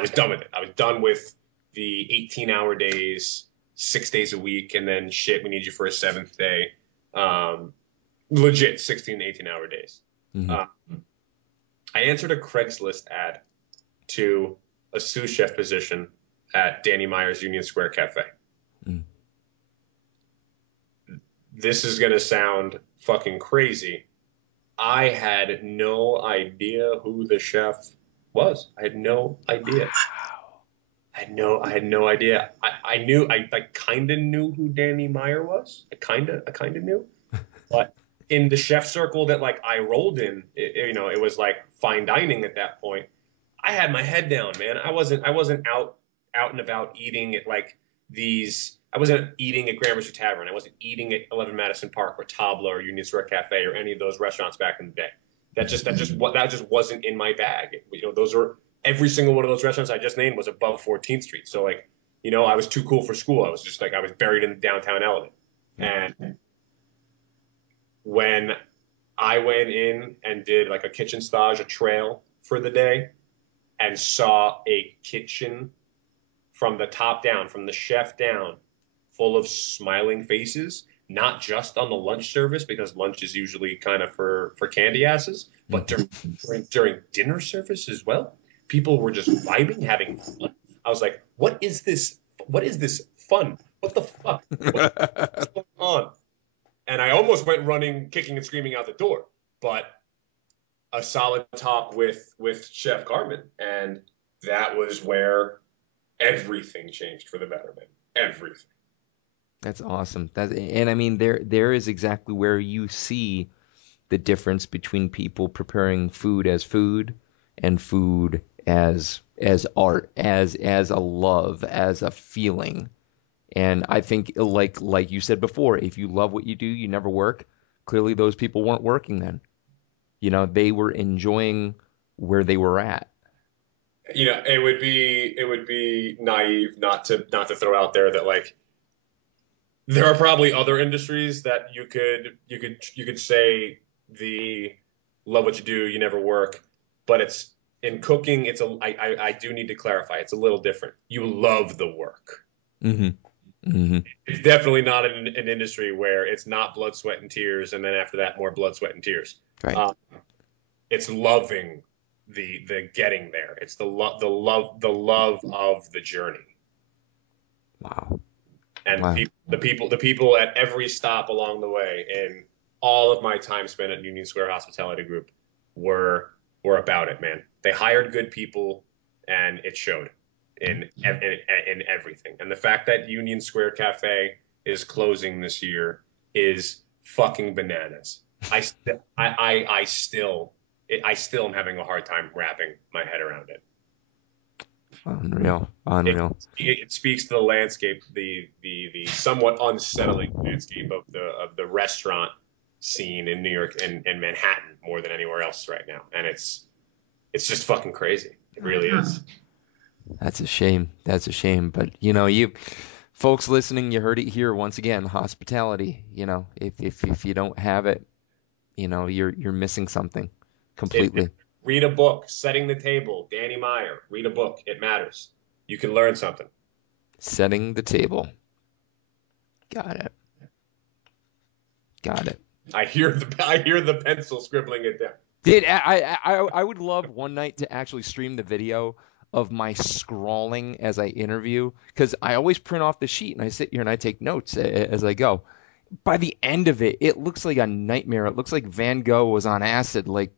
was done with it. I was done with the 18-hour days, 6 days a week, and then shit, we need you for a 7th day. Legit 16 to 18-hour days. Mm-hmm. I answered a Craigslist ad to a sous chef position at Danny Meyer's Union Square Cafe. Mm. This is going to sound fucking crazy. I had no idea who the chef was. I had no idea. Wow. I had no idea. I kind of knew who Danny Meyer was. I kind of knew. But in the chef circle that like I rolled in, it was like fine dining at that point. I had my head down, man. I wasn't out and about eating at like these. I wasn't eating at Gramercy Tavern. I wasn't eating at 11 Madison Park or Tabla or Union Square Cafe or any of those restaurants back in the day. That just wasn't in my bag. Those are every single one of those restaurants I just named was above 14th Street. So like, I was too cool for school. I was just like, I was buried in the downtown element. And when I went in and did like a kitchen stage, a trail for the day, and saw a kitchen from the top down, from the chef down, full of smiling faces, not just on the lunch service, because lunch is usually kind of for candy asses, but during dinner service as well. People were just vibing, having fun. I was like, what is this? What is this fun? What the fuck? What's going on? And I almost went running, kicking and screaming out the door. But a solid talk with Chef Carmen, and that was where everything changed for the better, man. Everything. That's awesome. And I mean, there is exactly where you see the difference between people preparing food and food as art, as a love, as a feeling. And I think, like you said before, if you love what you do, you never work. Clearly, those people weren't working then. They were enjoying where they were at. It would be naive not to throw out there that like there are probably other industries that you could say the love what you do, you never work, but it's in cooking. I do need to clarify. It's a little different. You love the work. Mm-hmm. Mm-hmm. It's definitely not an industry where it's not blood, sweat, and tears, and then after that, more blood, sweat, and tears. Right. It's loving the getting there. It's the love of the journey. Wow. And Wow. the people at every stop along the way, in all of my time spent at Union Square Hospitality Group, were about it, man. They hired good people, and it showed in everything. And the fact that Union Square Cafe is closing this year is fucking bananas. I still am having a hard time wrapping my head around it. Unreal. It speaks to the landscape, the somewhat unsettling landscape of the restaurant scene in New York and Manhattan more than anywhere else right now, and it's just fucking crazy. It really is. That's a shame. But you folks listening, you heard it here once again. Hospitality. If you don't have it, you're missing something completely. Read a book, Setting the Table, Danny Meyer. Read a book. It matters. You can learn something. Setting the Table. Got it. I hear the pencil scribbling it down. I would love one night to actually stream the video of my scrawling as I interview, because I always print off the sheet and I sit here and I take notes as I go. By the end of it, it looks like a nightmare. It looks like Van Gogh was on acid, like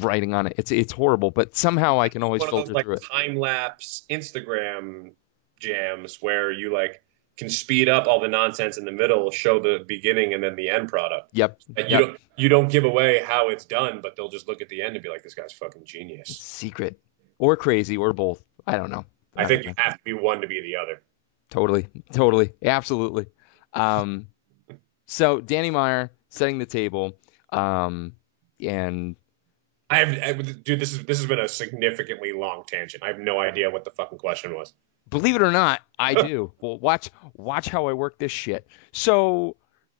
writing on it. It's horrible, but somehow I can always filter through it. Time lapse Instagram jams where you can speed up all the nonsense in the middle, show the beginning and then the end product. Yep. You don't give away how it's done, but they'll just look at the end and be like, this guy's fucking genius. Secret or crazy or both. I don't know. I think you have to be one to be the other. Totally. Absolutely. So Danny Meyer, Setting the Table, and dude, this has been a significantly long tangent. I have no idea what the fucking question was. Believe it or not, I do. Well, watch how I work this shit. So,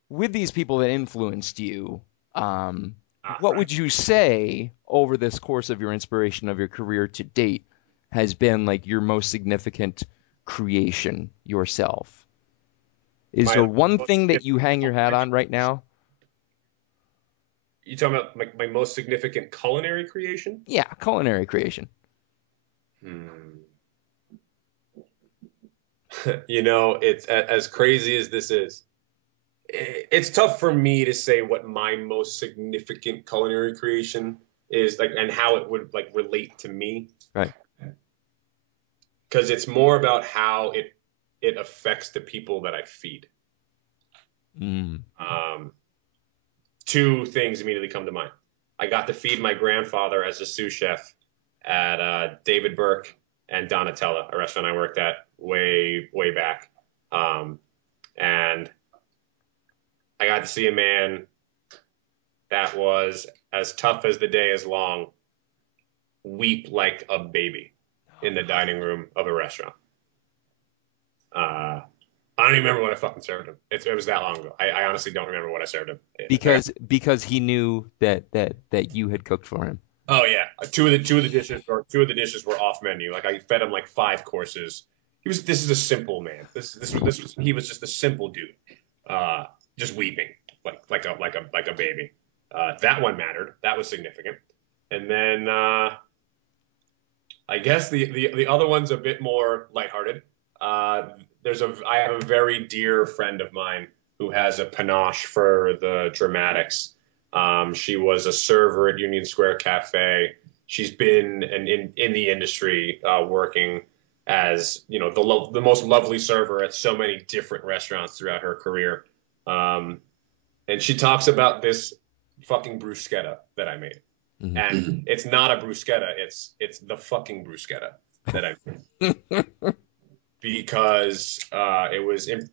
with these people that influenced you, what would you say over this course of your inspiration of your career to date has been your most significant creation yourself? Is there one thing that you hang your hat on right now? You talking about my most significant culinary creation? Yeah, culinary creation. It's as crazy as this is. It's tough for me to say what my most significant culinary creation is, and how it would relate to me. Right. Because it's more about how it affects the people that I feed. Two things immediately come to mind. I got to feed my grandfather as a sous chef at David Burke and Donatella, a restaurant I worked at way back. And I got to see a man that was as tough as the day is long, weep like a baby in the dining room of a restaurant. I don't even remember what I fucking served him. It was that long ago. I honestly don't remember what I served him. Because he knew that you had cooked for him. Oh yeah, two of the dishes were off menu. I fed him 5 courses. This is a simple man. He was just a simple dude, just weeping like a baby. That one mattered. That was significant. And then I guess the other one's a bit more lighthearted. I have a very dear friend of mine who has a panache for the dramatics. She was a server at Union Square Cafe. She's been in the industry, working as the most lovely server at so many different restaurants throughout her career. And she talks about this fucking bruschetta that I made, and it's not a bruschetta. It's the fucking bruschetta that I made. Because it was in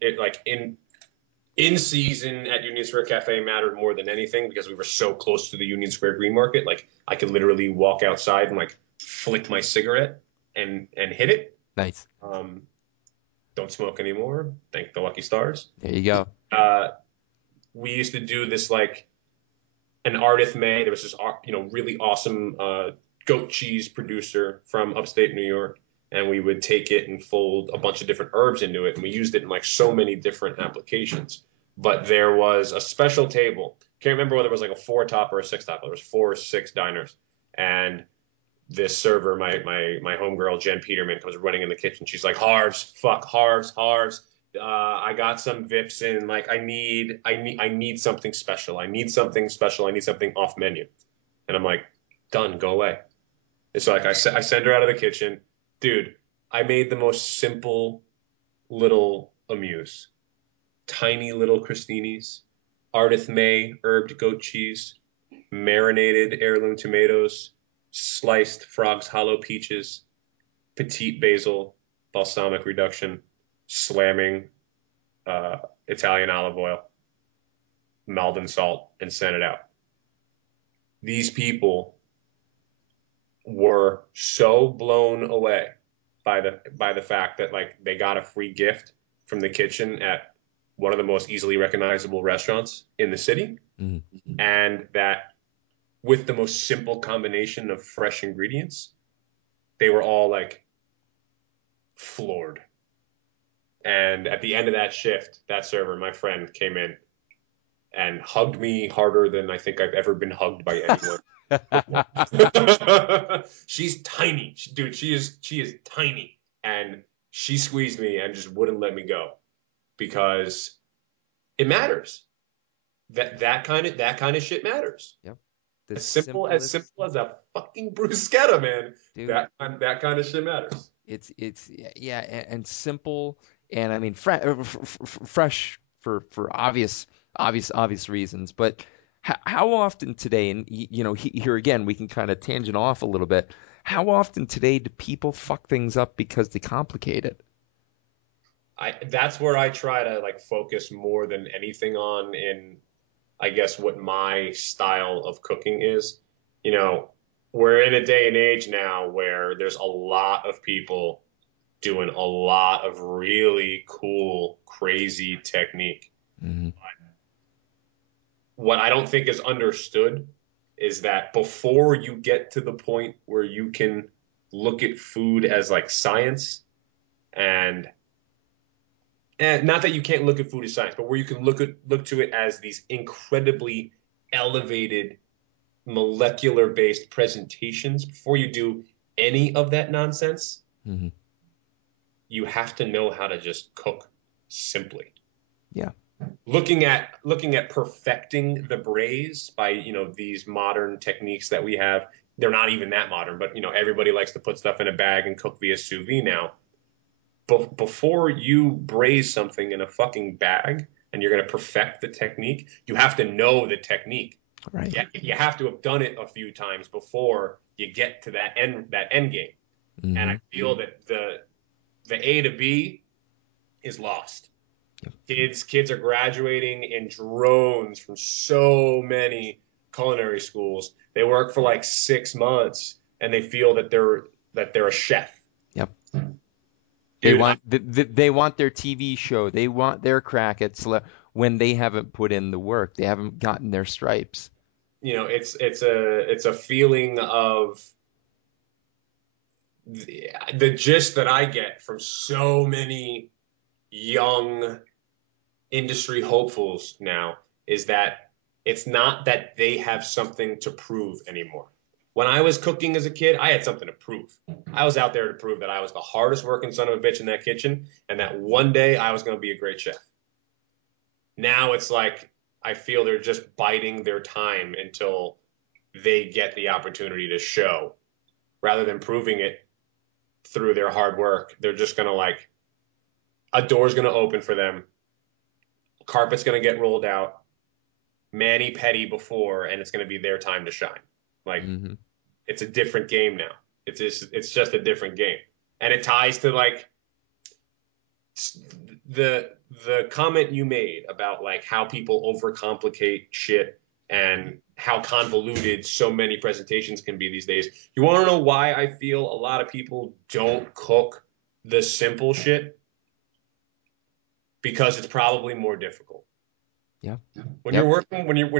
season at Union Square Cafe mattered more than anything, because we were so close to the Union Square Green Market. I could literally walk outside and flick my cigarette and hit it. Nice. Don't smoke anymore. Thank the lucky stars. There you go. We used to do this an artist made. There was this really awesome goat cheese producer from upstate New York. And we would take it and fold a bunch of different herbs into it. And we used it in so many different applications. But there was a special table can't remember whether it was like a 4-top or a 6-top. There was 4 or 6 diners, and this server, my homegirl Jen Peterman, comes running in the kitchen. She's like, Harves, Harves. I got some Vips in. Like, I need something special. I need something special. I need something off menu. And I'm like, done, go away. And so like I send her out of the kitchen. Dude, I made the most simple little amuse. Tiny little crostinis, Ardith May herbed goat cheese, marinated heirloom tomatoes, sliced Frog's Hollow peaches, petite basil, balsamic reduction, slamming Italian olive oil, Maldon salt, and sent it out. These people were so blown away by the fact that like they got a free gift from the kitchen at one of the most easily recognizable restaurants in the city, mm-hmm. and that with the most simple combination of fresh ingredients, they were all like floored. And at the end of that shift, that server, my friend, came in and hugged me harder than I think I've ever been hugged by anyone. She's tiny, dude. She is tiny, and she squeezed me and just wouldn't let me go because it matters. That kind of shit matters. Yep. As simple as a fucking bruschetta, man. Dude, that kind of shit matters. It's yeah, and simple, and I mean fresh for obvious reasons. But how often today, and you know, here again we can kind of tangent off a little bit. How often today do people fuck things up because they complicate it? That's where I try to like focus more than anything on in, I guess, what my style of cooking is. You know, we're in a day and age now where there's a lot of people doing a lot of really cool, crazy technique. Mm-hmm. What I don't think is understood is that before you get to the point where you can look at food as like science, and not that you can't look at food as science, but where you can look to it as these incredibly elevated molecular-based presentations, before you do any of that nonsense, mm-hmm. you have to know how to just cook simply. Yeah. Looking at perfecting the braise by, you know, these modern techniques that we have, they're not even that modern, but, you know, everybody likes to put stuff in a bag and cook via sous vide now. But before you braise something in a fucking bag and you're going to perfect the technique, you have to know the technique. Right. You have to have done it a few times before you get to that end game. Mm-hmm. And I feel that the A to B is lost. Yep. Kids are graduating in drones from so many culinary schools. They work for like 6 months and they feel that they're a chef. Yep. They want their TV show. They want their crack at when they haven't put in the work. They haven't gotten their stripes. You know, it's a feeling of the gist that I get from so many young industry hopefuls now is that it's not that they have something to prove anymore. When I was cooking as a kid, I had something to prove. I was out there to prove that I was the hardest working son of a bitch in that kitchen and that one day I was going to be a great chef. Now it's like I feel they're just biding their time until they get the opportunity to show. Rather than proving it through their hard work, they're just going to like, a door's going to open for them. Carpet's going to get rolled out. Mani-pedi before, and it's going to be their time to shine. Like, mm-hmm. It's a different game now. It's just a different game. And it ties to like the comment you made about like how people overcomplicate shit and how convoluted so many presentations can be these days. You want to know why I feel a lot of people don't cook the simple shit? Because it's probably more difficult. Yeah. When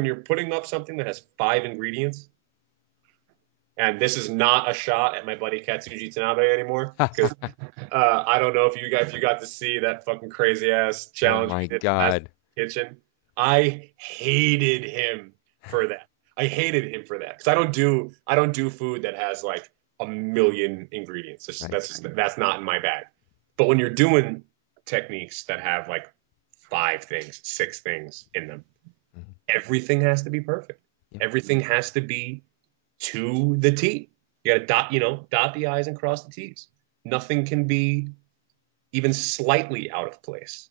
you're putting up something that has 5 ingredients, and this is not a shot at my buddy Katsuji Tanabe anymore, because I don't know if you got to see that fucking crazy ass challenge. Oh my God. Kitchen. I hated him for that. I hated him for that because I don't do food that has like a million ingredients. That's not in my bag. But when you're doing techniques that have like 5 things, 6 things in them, everything has to be perfect. Yep. Everything has to be to the T. You got to dot the I's and cross the T's. Nothing can be even slightly out of place.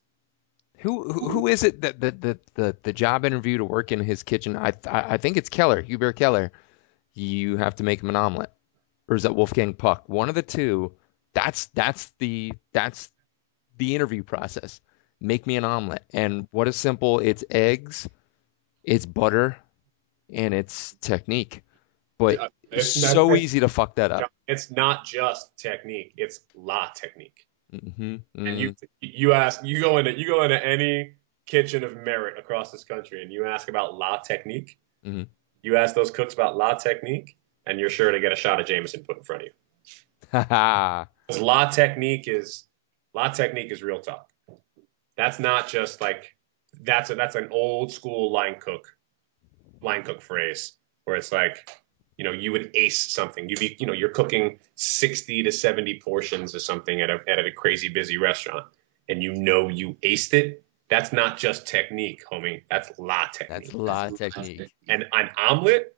Who is it that the job interview to work in his kitchen? I think it's Keller, Hubert Keller. You have to make him an omelet, or is that Wolfgang Puck? One of the two. That's the interview process. Make me an omelet, and what is simple? It's eggs, it's butter, and it's technique. But it's so easy to fuck that up. It's not just technique; it's la technique. Mm-hmm, mm-hmm. And you go into any kitchen of merit across this country, and you ask about la technique. Mm-hmm. You ask those cooks about la technique, and you're sure to get a shot of Jameson put in front of you. Because la technique is real talk. That's not just like that's an old school line cook phrase where it's like, you would ace something. You're cooking 60 to 70 portions of something at a crazy busy restaurant, and you aced it. That's not just technique, homie. That's la technique. That's la technique. And an omelet,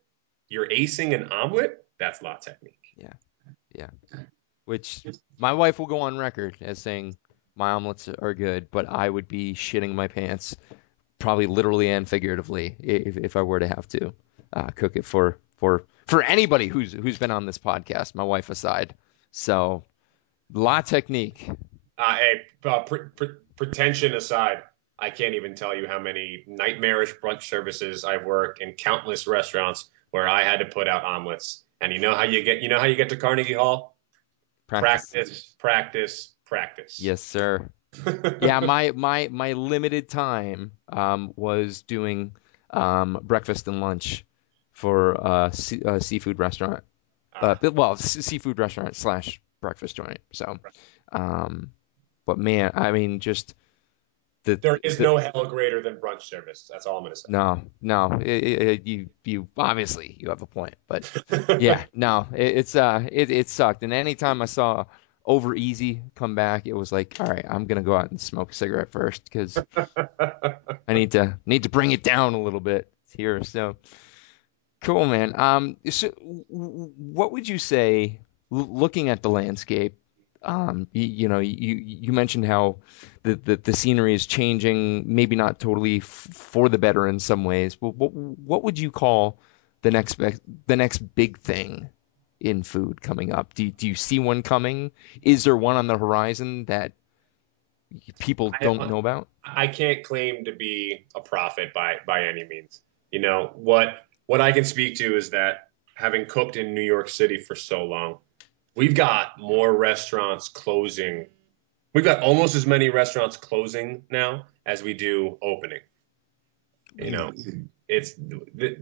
you're acing an omelet. That's la technique. Yeah. Which my wife will go on record as saying my omelets are good, but I would be shitting my pants, probably literally and figuratively, if I were to have to cook it for anybody who's been on this podcast, my wife aside. So, la technique. Pretension aside, I can't even tell you how many nightmarish brunch services I've worked in countless restaurants where I had to put out omelets. And you know how you get to Carnegie Hall? Practice. Yes, sir. Yeah, my limited time was doing breakfast and lunch for a seafood restaurant. Seafood restaurant / breakfast joint. So, but man, I mean, just there is no hell greater than brunch service. That's all I'm gonna say. No, you obviously you have a point, but yeah, no, it sucked. And anytime I saw Over Easy come back, it was like, all right, I'm gonna go out and smoke a cigarette first because I need to bring it down a little bit here. So cool, man. So what would you say, looking at the landscape? You mentioned how the scenery is changing, maybe not totally for the better in some ways. But what would you call the next big thing in food coming up? Do you see one coming? Is there one on the horizon that people don't know about? I can't claim to be a prophet by any means. What I can speak to is that having cooked in New York City for so long, we've got more restaurants closing. We've got almost as many restaurants closing now as we do opening.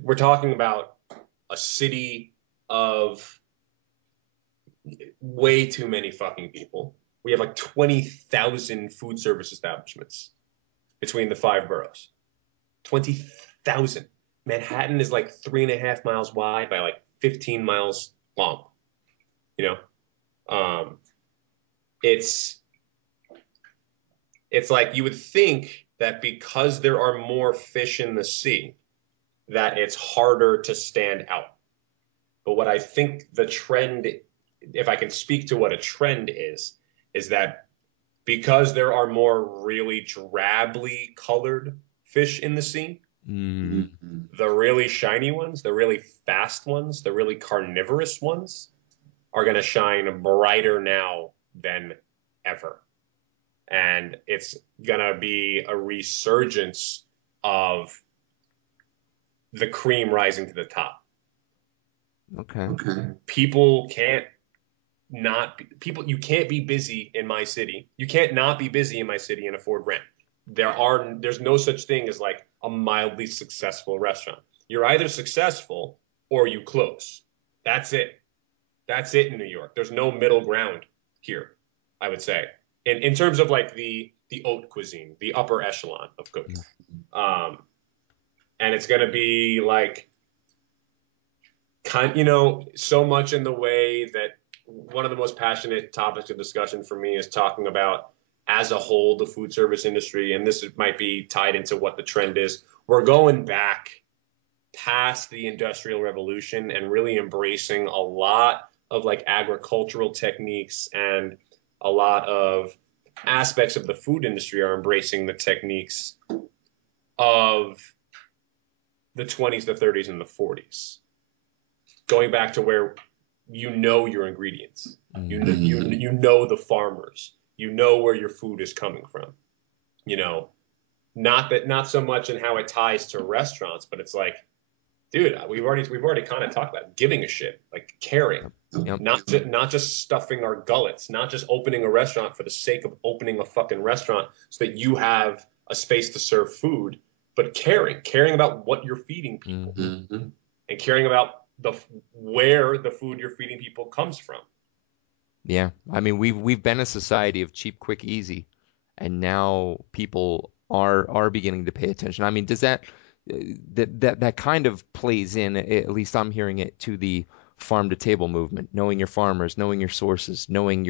We're talking about a city of way too many fucking people. We have like 20,000 food service establishments between the 5 boroughs. 20,000. Manhattan is like 3.5 miles wide by like 15 miles long. It's like you would think that because there are more fish in the sea, that it's harder to stand out. But what I think the trend, if I can speak to what a trend is that because there are more really drably colored fish in the sea, the really shiny ones, the really fast ones, the really carnivorous ones are going to shine brighter now than ever. And it's going to be a resurgence of the cream rising to the top. Okay. You can't be busy in my city. You can't not be busy in my city and afford rent. There's no such thing as like a mildly successful restaurant. You're either successful or you close. That's it. That's it in New York. There's no middle ground here, I would say. In terms of like the haute cuisine, the upper echelon of cooking. And it's going to be like, so much in the way that one of the most passionate topics of discussion for me is talking about as a whole the food service industry. And this might be tied into what the trend is. We're going back past the Industrial Revolution and really embracing a lot of like agricultural techniques, and a lot of aspects of the food industry are embracing the techniques of the 20s, the 30s, and the 40s. Going back to where you know your ingredients, you know the farmers, you know where your food is coming from. Not so much in how it ties to restaurants, but it's like, dude, we've already kind of talked about giving a shit, like caring, not just stuffing our gullets, not just opening a restaurant for the sake of opening a fucking restaurant so that you have a space to serve food, but caring about what you're feeding people, and caring about where the food you're feeding people comes from. Yeah, I mean, we've been a society of cheap, quick, easy, and now people are beginning to pay attention. I mean, does that kind of plays in, at least I'm hearing it, to the farm to table movement, knowing your farmers, knowing your sources, knowing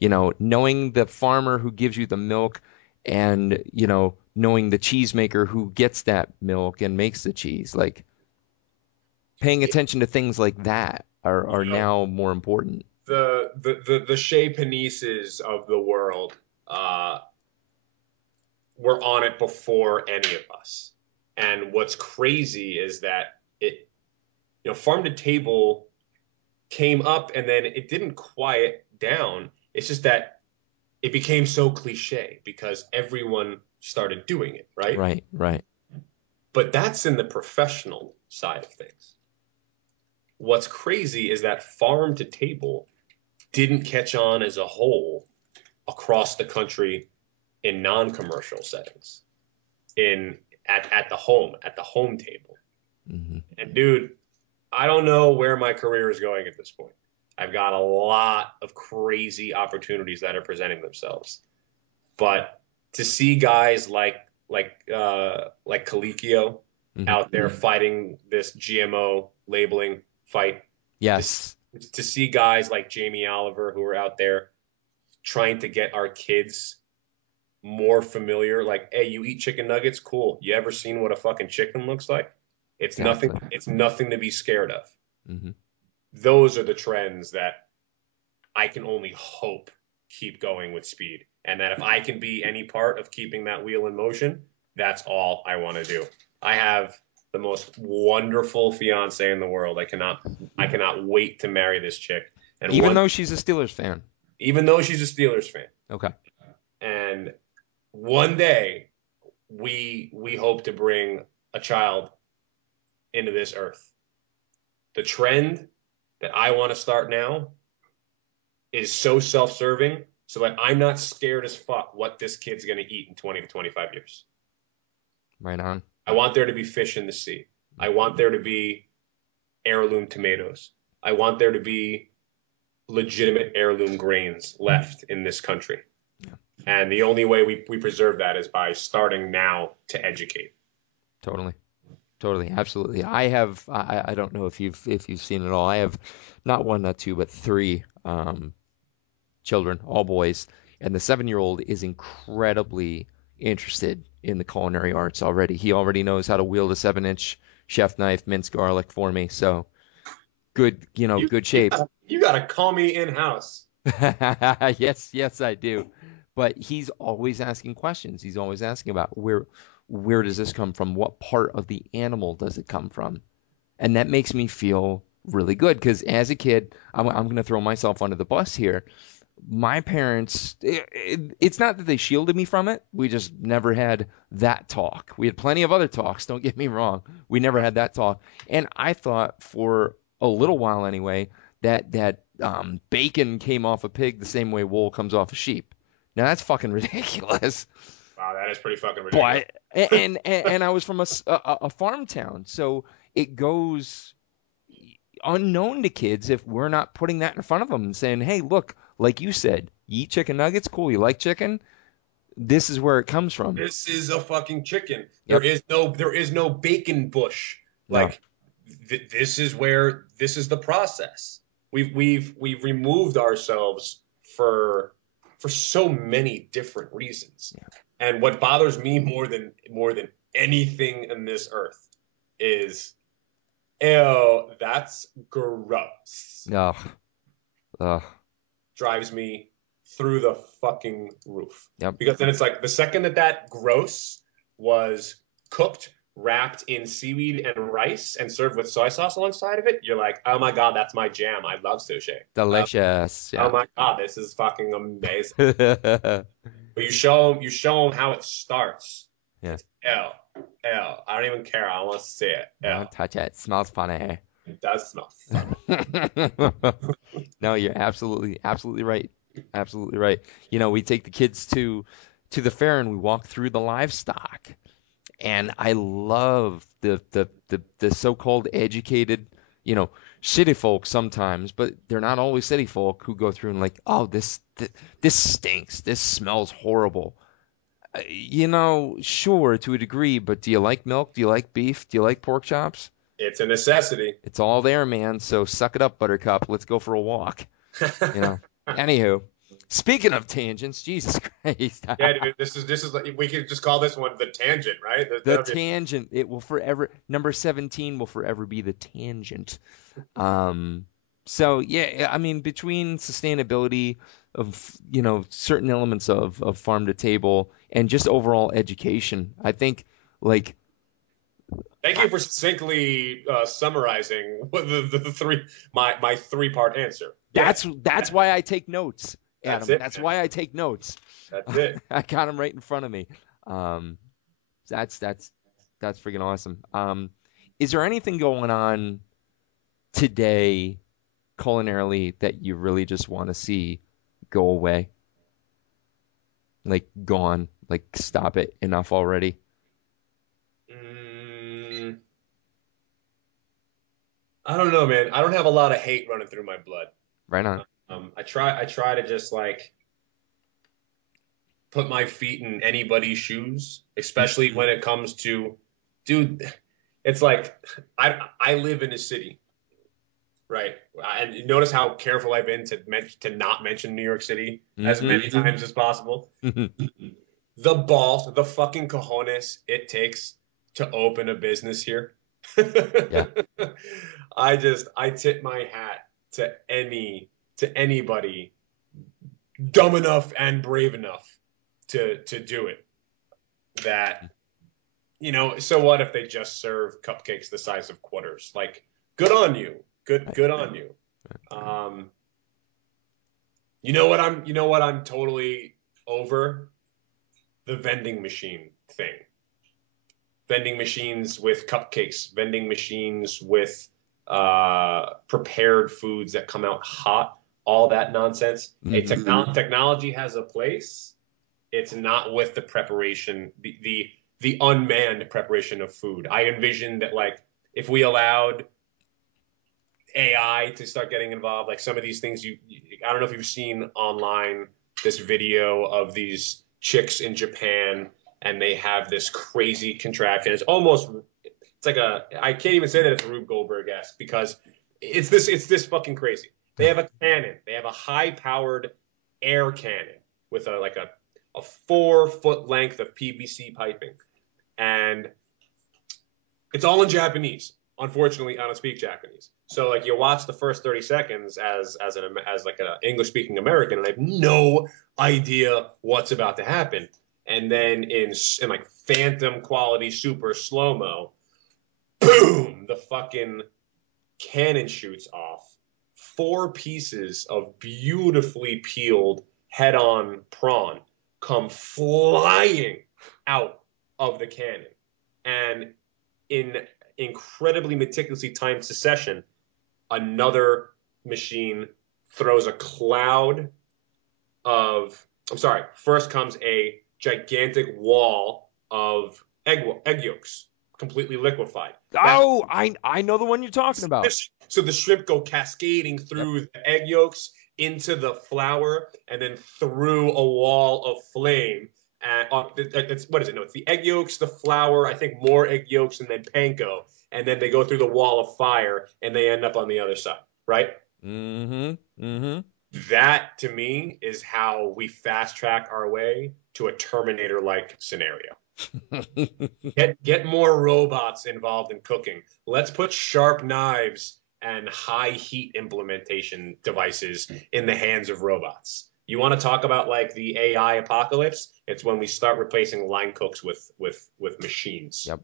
knowing the farmer who gives you the milk, and, knowing the cheesemaker who gets that milk and makes the cheese. Like, paying attention to things like that are now more important. The Chez Panises of the world were on it before any of us. And what's crazy is that farm to table came up and then it didn't quiet down. It's just that it became so cliche because everyone started doing it, right? Right. But that's in the professional side of things. What's crazy is that farm to table didn't catch on as a whole across the country in non-commercial settings, at the home table. Mm-hmm. And dude, I don't know where my career is going at this point. I've got a lot of crazy opportunities that are presenting themselves, but to see guys like Colicchio out there fighting this GMO labeling fight. Yes. To see guys like Jamie Oliver who are out there trying to get our kids more familiar. Like, hey, you eat chicken nuggets? Cool. You ever seen what a fucking chicken looks like? It's nothing. It's nothing to be scared of. Mm-hmm. Those are the trends that I can only hope keep going with speed. And that if I can be any part of keeping that wheel in motion, that's all I want to do. I have the most wonderful fiance in the world. I cannot wait to marry this chick. And even though she's a Steelers fan. Even though she's a Steelers fan. Okay. And one day we hope to bring a child into this earth. The trend that I want to start now is so self-serving, so that I'm not scared as fuck what this kid's going to eat in 20 to 25 years. Right on. I want there to be fish in the sea. I want there to be heirloom tomatoes. I want there to be legitimate heirloom grains left in this country. Yeah. And the only way we preserve that is by starting now to educate. Totally, absolutely. I don't know if you've seen it all. I have not one, not two, but three children, all boys, and the 7-year-old is incredibly interested in the culinary arts already. He already knows how to wield a 7-inch chef knife, mince garlic for me. So good, good shape. You gotta call me in-house. Yes, I do. But he's always asking questions. He's always asking about where does this come from? What part of the animal does it come from? And that makes me feel really good because as a kid, I'm going to throw myself under the bus here. My parents, it's not that they shielded me from it. We just never had that talk. We had plenty of other talks, don't get me wrong. We never had that talk. And I thought for a little while anyway that bacon came off a pig the same way wool comes off a sheep. Now that's fucking ridiculous. Wow, that is pretty fucking ridiculous. But, and I was from a farm town, so it goes unknown to kids if we're not putting that in front of them and saying, hey, look, like you said, you eat chicken nuggets? Cool. You like chicken? This is where it comes from. This is a fucking chicken. Yep. There is no bacon bush. Like this is the process. We've removed ourselves for so many different reasons. Yeah. And what bothers me more than anything in this earth is, ew, that's gross. Ugh. Drives me through the fucking roof. Yep. Because then it's like the second that gross was cooked, wrapped in seaweed and rice, and served with soy sauce alongside of it, you're like, oh my God, that's my jam. I love sushi. Delicious. Oh my God, this is fucking amazing. But you show them how it starts. Yeah. It's ew. I don't even care. I want to see it. Don't touch it. It smells funny. It does smell funny. No, you're absolutely right. Absolutely right. You know, we take the kids to the fair and we walk through the livestock. And I love the so-called educated, you know, city folk sometimes, but they're not always city folk who go through and like, oh, this stinks. This smells horrible. You know, sure, to a degree, but do you like milk? Do you like beef? Do you like pork chops? It's a necessity. It's all there, man. So suck it up, Buttercup. Let's go for a walk. You know. Anywho, speaking of tangents, Jesus Christ. Yeah, dude, this is like, we could just call this one the tangent, right? The tangent. It will forever. Number 17 will forever be the tangent. So yeah, I mean, between sustainability of, you know, certain elements of farm to table and just overall education, I think like. Thank you for succinctly summarizing the three my 3-part answer. That's why I take notes, Adam. That's why I take notes. That's it. I got them right in front of me. That's freaking awesome. Is there anything going on today culinarily that you really just want to see go away? Like gone, like stop it, enough already? I don't know, man. I don't have a lot of hate running through my blood. Right on. I try to just like put my feet in anybody's shoes, especially when it comes to, dude, it's like I live in a city, right? And notice how careful I've been to not mention New York City as many times as possible. The balls, the fucking cojones it takes to open a business here. Yeah. I tip my hat to anybody dumb enough and brave enough to do it. That, you know, so what if they just serve cupcakes the size of quarters? Like, good on you. Good on you. You know what I'm totally over? The vending machine thing. Vending machines with cupcakes, vending machines with prepared foods that come out hot, all that nonsense. Mm-hmm. Technology has a place. It's not with the preparation, the unmanned preparation of food. I envision that, like, if we allowed AI to start getting involved, like some of these things, I don't know if you've seen online this video of these chicks in Japan, and they have this crazy contraption. It's like I can't even say that it's Rube Goldberg-esque because it's this fucking crazy. They have a cannon. They have a high-powered air cannon with a 4-foot length of PVC piping, and it's all in Japanese. Unfortunately, I don't speak Japanese, so like you watch the first 30 seconds as like an English-speaking American, and I have no idea what's about to happen. And then in like phantom quality super slow-mo, boom, the fucking cannon shoots off. 4 pieces of beautifully peeled head-on prawn come flying out of the cannon. And in incredibly meticulously timed succession, another machine throws a cloud of, first comes a gigantic wall of egg yolks, completely liquefied. Oh, I know the one you're talking about. So the shrimp go cascading through the egg yolks into the flour and then through a wall of flame. And it's, what is it? No, it's the egg yolks, the flour, I think more egg yolks, and then panko. And then they go through the wall of fire, and they end up on the other side, right? Mm-hmm. Mm-hmm. That, to me, is how we fast track our way to a Terminator-like scenario. Get more robots involved in cooking. Let's put sharp knives and high heat implementation devices in the hands of robots. You want to talk about like the AI apocalypse? It's when we start replacing line cooks with machines. Yep.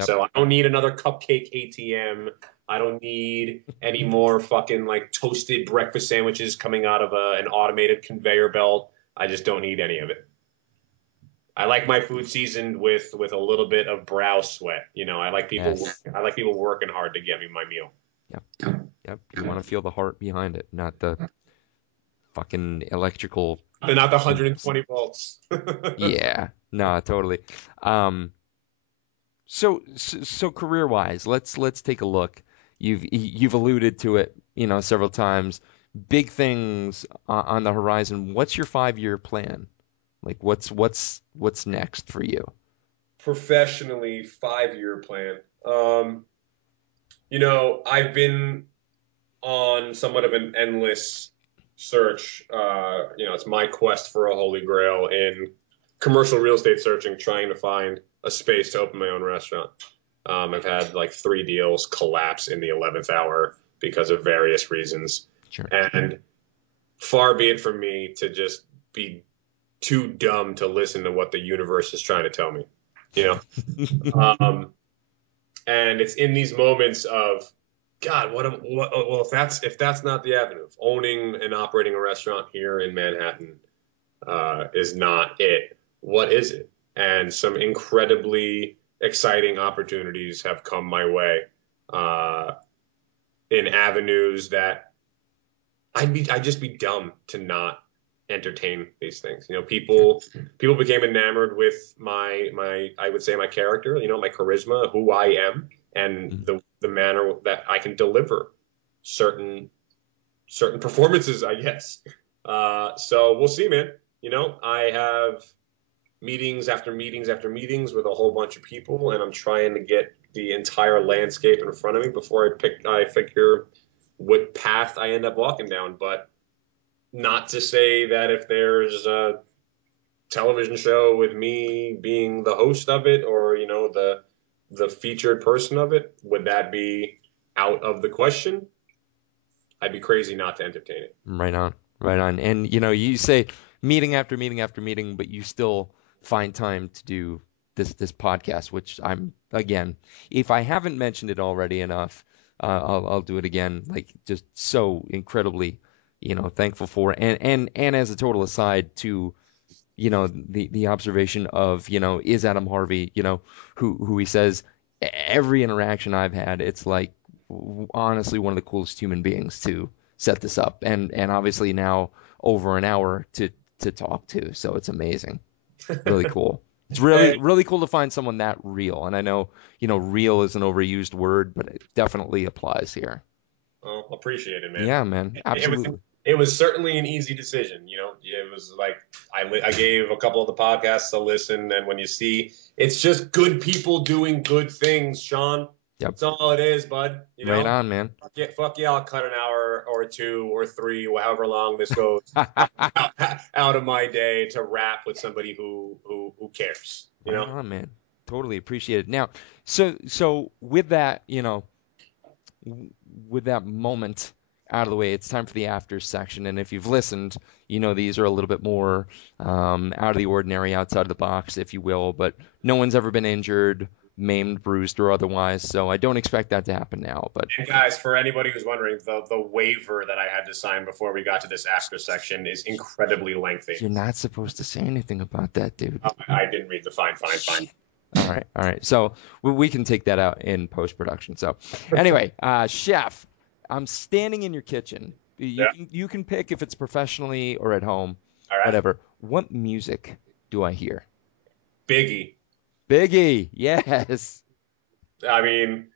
So I don't need another cupcake ATM. I don't need any more fucking like toasted breakfast sandwiches coming out of an automated conveyor belt. I just don't need any of it. I like my food seasoned with a little bit of brow sweat. You know, I like people. Yes. I like people working hard to get me my meal. Yep. You want to feel the heart behind it, not the fucking electrical. Not the 120 volts. Yeah. No, totally. So career-wise, let's take a look. You've alluded to it, several times. Big things on the horizon. What's your 5-year plan? Like, what's next for you? Professionally, 5-year plan. I've been on somewhat of an endless search. It's my quest for a holy grail in commercial real estate searching, trying to find a space to open my own restaurant. I've had like 3 deals collapse in the 11th hour because of various reasons. Sure. And far be it from me to just be too dumb to listen to what the universe is trying to tell me, and it's in these moments of, God, if that's not the avenue, if owning and operating a restaurant here in Manhattan is not it, what is it? And some incredibly exciting opportunities have come my way in avenues that I'd just be dumb to not entertain these things. People became enamored with my I would say my character, my charisma, who I am, and the manner that I can deliver certain performances, I guess. So we'll see, man. I have meetings after meetings after meetings with a whole bunch of people, and I'm trying to get the entire landscape in front of me before I figure what path I end up walking down. But not to say that if there's a television show with me being the host of it, or the featured person of it, would that be out of the question? I'd be crazy not to entertain it. Right on. And you say meeting after meeting after meeting, but you still find time to do this podcast, which I'm, again, if I haven't mentioned it already enough, I'll do it again. Like, just so incredibly, thankful for. And as a total aside to, the observation of, is Adam Harvey, who he says every interaction I've had, it's like, honestly, one of the coolest human beings to set this up. And obviously now over an hour to talk to. So it's amazing. Really cool. It's really cool to find someone that real. And I know, real is an overused word, but it definitely applies here. Oh, appreciate it, man. Yeah, man. Absolutely. It was certainly an easy decision. It was like I gave a couple of the podcasts a listen, and when you see, it's just good people doing good things, Sean. Yep. That's all it is, bud. Right on, man. Fuck yeah, I'll cut an hour or 2 or 3, however long this goes, out of my day to rap with somebody who cares. Right on, man. Totally appreciate it. Now, so with that, with that moment out of the way, it's time for the after section. And if you've listened, these are a little bit more out of the ordinary, outside of the box, if you will. But no one's ever been injured, maimed, bruised, or otherwise. So I don't expect that to happen now. But and guys, for anybody who's wondering, the waiver that I had to sign before we got to this after section is incredibly lengthy. You're not supposed to say anything about that, dude. I didn't read the fine. All right. So we can take that out in post-production. So anyway, Chef, I'm standing in your kitchen. You can pick if it's professionally or at home, whatever. What music do I hear? Biggie, yes. I mean,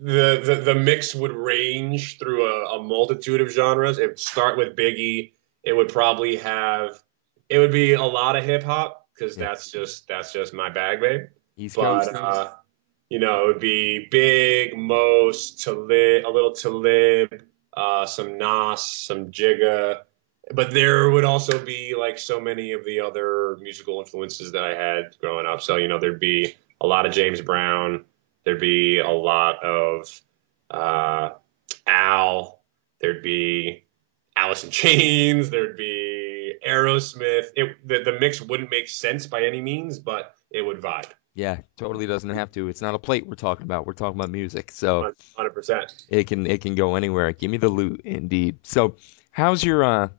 the mix would range through a multitude of genres. It would start with Biggie. It would be a lot of hip hop, because that's just my bag, babe. East But Coast. it would be big, most, Talib, a little Talib, some Nas, some Jigga. But there would also be like so many of the other musical influences that I had growing up. So, there'd be a lot of James Brown. There'd be a lot of Al. There'd be Alice in Chains. There'd be Aerosmith. The mix wouldn't make sense by any means, but it would vibe. Yeah, totally doesn't have to. It's not a plate we're talking about. We're talking about music. So 100%. it can go anywhere. Give me the loot, indeed. So how's your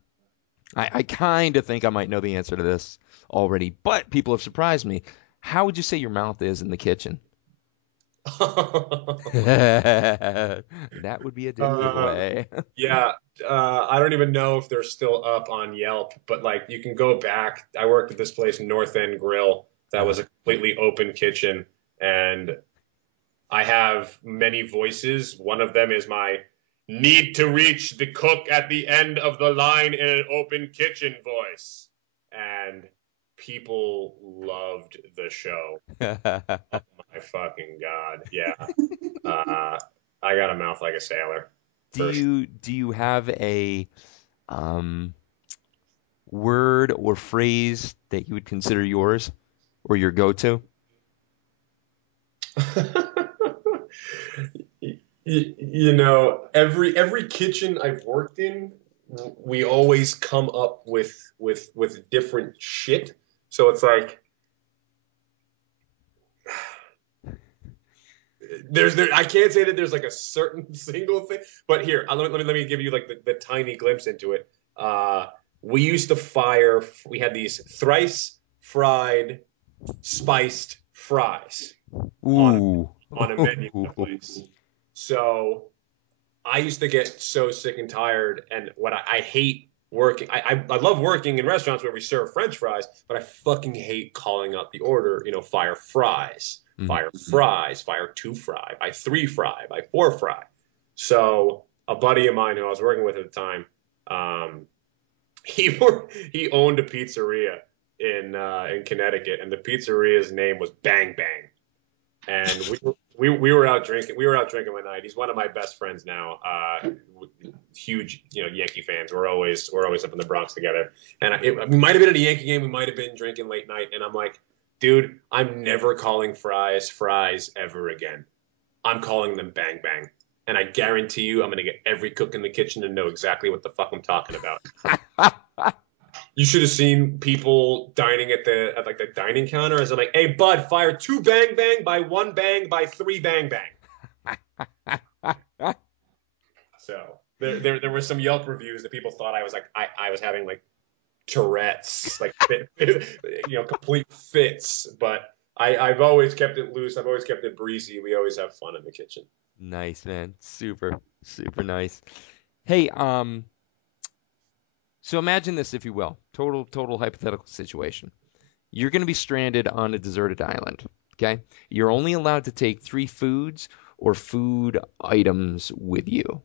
I kind of think I might know the answer to this already, but people have surprised me. How would you say your mouth is in the kitchen? That would be a different way. Yeah, I don't even know if they're still up on Yelp, but like you can go back. I worked at this place, North End Grill, that was a completely open kitchen, and I have many voices. One of them is my need to reach the cook at the end of the line in an open kitchen voice. And people loved the show. Oh my fucking God. Yeah. I got a mouth like a sailor. Do you have a word or phrase that you would consider yours or your go-to? Every kitchen I've worked in, we always come up with different shit. So it's like I can't say that there's like a certain single thing, but here, let me give you like the tiny glimpse into it. We used to we had these thrice fried spiced fries on a menu in a place. So I used to get so sick and tired, and what I hate working. I love working in restaurants where we serve French fries, but I fucking hate calling up the order. Fire fries, fire fries, fire 2 fry, by 3 fry, by 4 fry. So a buddy of mine who I was working with at the time, he owned a pizzeria in Connecticut, and the pizzeria's name was Bang Bang. And we were out drinking. We were out drinking one night. He's one of my best friends now. Huge, Yankee fans. We're always up in the Bronx together. And we might have been at a Yankee game. We might have been drinking late night. And I'm like, dude, I'm never calling fries ever again. I'm calling them Bang Bang. And I guarantee you, I'm gonna get every cook in the kitchen to know exactly what the fuck I'm talking about. You should have seen people dining at the dining counter as I'm like, hey, bud, fire 2 bang bang by 1 bang by 3 bang bang. So there were some Yelp reviews that people thought I was having like Tourette's, like complete fits. But I've always kept it loose. I've always kept it breezy. We always have fun in the kitchen. Nice, man. Super, super nice. Hey, so imagine this, if you will. Total hypothetical situation. You're going to be stranded on a deserted island, okay? You're only allowed to take 3 foods or food items with you.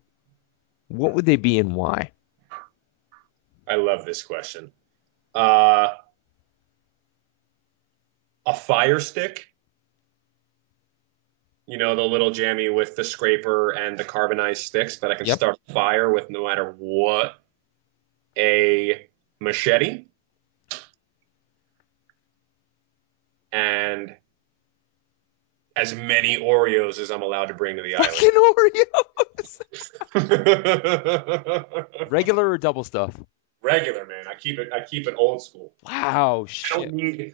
What would they be and why? I love this question. A fire stick. The little jammy with the scraper and the carbonized sticks that I can start a fire with no matter what. A machete. And as many Oreos as I'm allowed to bring to the island. Fucking Oreos! Regular or double stuff? Regular, man. I keep it old school. Wow, shit. I don't need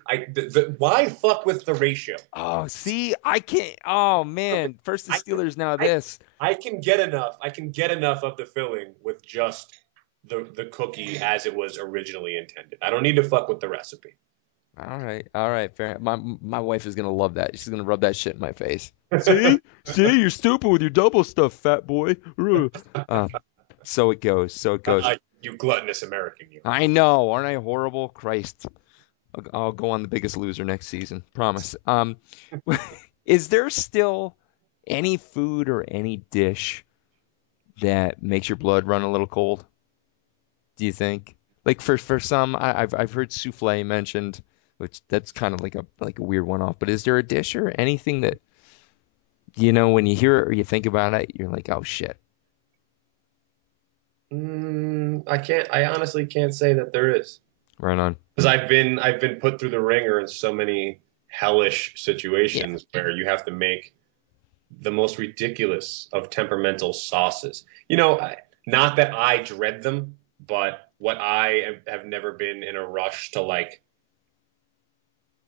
why fuck with the ratio? Oh, see, I can't. Oh man, first the Steelers, now this. I can get enough of the filling with just the cookie as it was originally intended. I don't need to fuck with the recipe. All right, fair. My wife is gonna love that. She's gonna rub that shit in my face. See, you're stupid with your double stuff, fat boy. So it goes. You gluttonous American, you. I know, aren't I horrible? Christ, I'll go on The Biggest Loser next season. Promise. Is there still any food or any dish that makes your blood run a little cold? Do you think? Like for some, I've heard souffle mentioned, which that's kind of like a weird one off. But is there a dish or anything that, you know, when you hear it or you think about it, you're like, oh shit. I honestly can't say that there is. Right on. Because I've been put through the ringer in so many hellish situations where you have to make the most ridiculous of temperamental sauces. You know, not that I dread them, but what I have never been in a rush to like.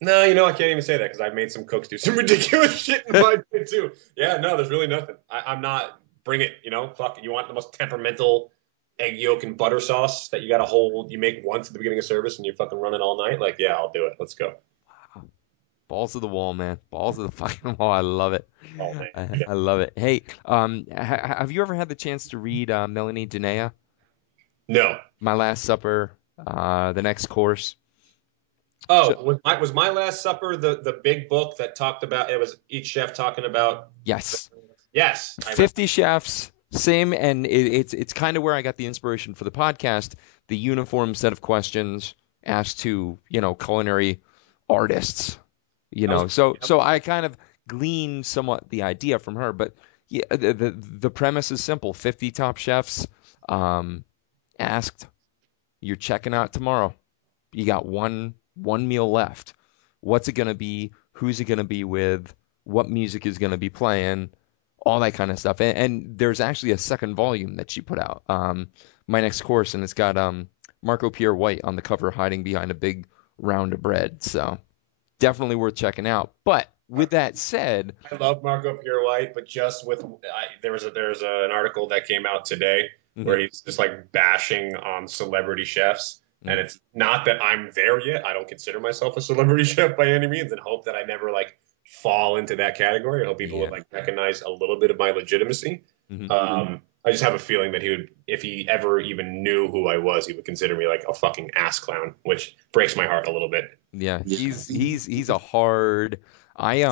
No, you know, I can't even say that because I've made some cooks do some ridiculous shit in my day too. Yeah, no, there's really nothing. I'm not. Bring it, you know. Fuck, you want the most temperamental egg yolk and butter sauce that you got to hold. You make once at the beginning of service and you fucking run it all night. Like, yeah, I'll do it. Let's go. Balls to the wall, man. Balls to the fucking wall. I love it. Oh, man. I love it. Hey, have you ever had the chance to read Melanie Denea? No. My Last Supper, The Next Course. Oh, so, was My Last Supper the big book that talked about, it was each chef talking about? Yes. Yes. 50 chefs, same, and it's kind of where I got the inspiration for the podcast, the uniform set of questions asked to, you know, culinary artists. You know, so I kind of gleaned somewhat the idea from her, but yeah, the premise is simple. 50 top chefs asked, you're checking out tomorrow. You got one meal left. What's it going to be? Who's it going to be with? What music is going to be playing? All that kind of stuff. And there's actually a second volume that she put out, My Next Course, and it's got Marco Pierre White on the cover hiding behind a big round of bread. So definitely worth checking out. But with that said, I love Marco Pierre White, but just with there's an article that came out today where he's just like bashing on celebrity chefs, and it's not that I'm there yet. I don't consider myself a celebrity chef by any means, and hope that I never like fall into that category. I hope people would like recognize a little bit of my legitimacy. I just have a feeling that he would, if he ever even knew who I was, he would consider me like a fucking ass clown, which breaks my heart a little bit. Yeah, he's a hard. Bad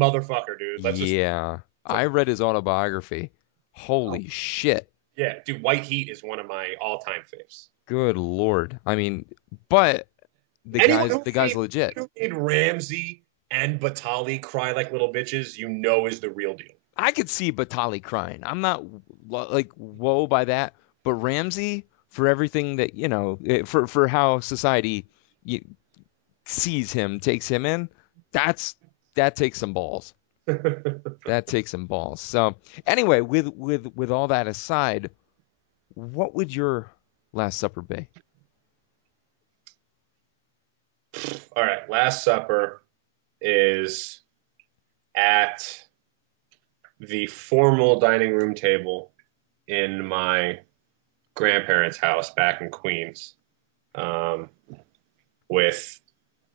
motherfucker, dude. I read his autobiography. Holy shit. Yeah, dude, White Heat is one of my all-time faves. Good lord. I mean, but the guy's legit. Who made Ramsey and Batali cry like little bitches, you know, is the real deal. I could see Batali crying. I'm not like whoa by that, but Ramsey, for everything that, you know, for how society sees him, takes him in, that takes some balls. That takes some balls. So anyway, with all that aside, what would your Last Supper be? All right, Last Supper is at the formal dining room table in my grandparents' house back in Queens, with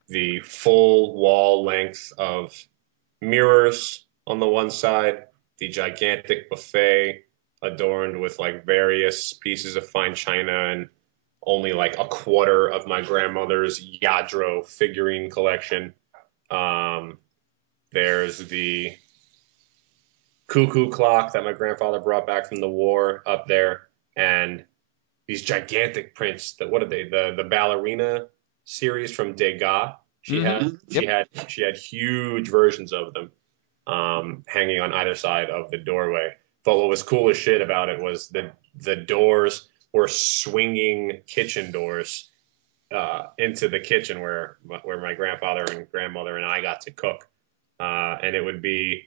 the full wall length of mirrors on the one side, the gigantic buffet adorned with like various pieces of fine china and only like a quarter of my grandmother's Yadro figurine collection. There's the cuckoo clock that my grandfather brought back from the war up there, and these gigantic prints. What are they? The ballerina series from Degas. She had huge versions of them hanging on either side of the doorway. But what was cool as shit about it was the doors were swinging kitchen doors into the kitchen where my grandfather and grandmother and I got to cook, and it'd be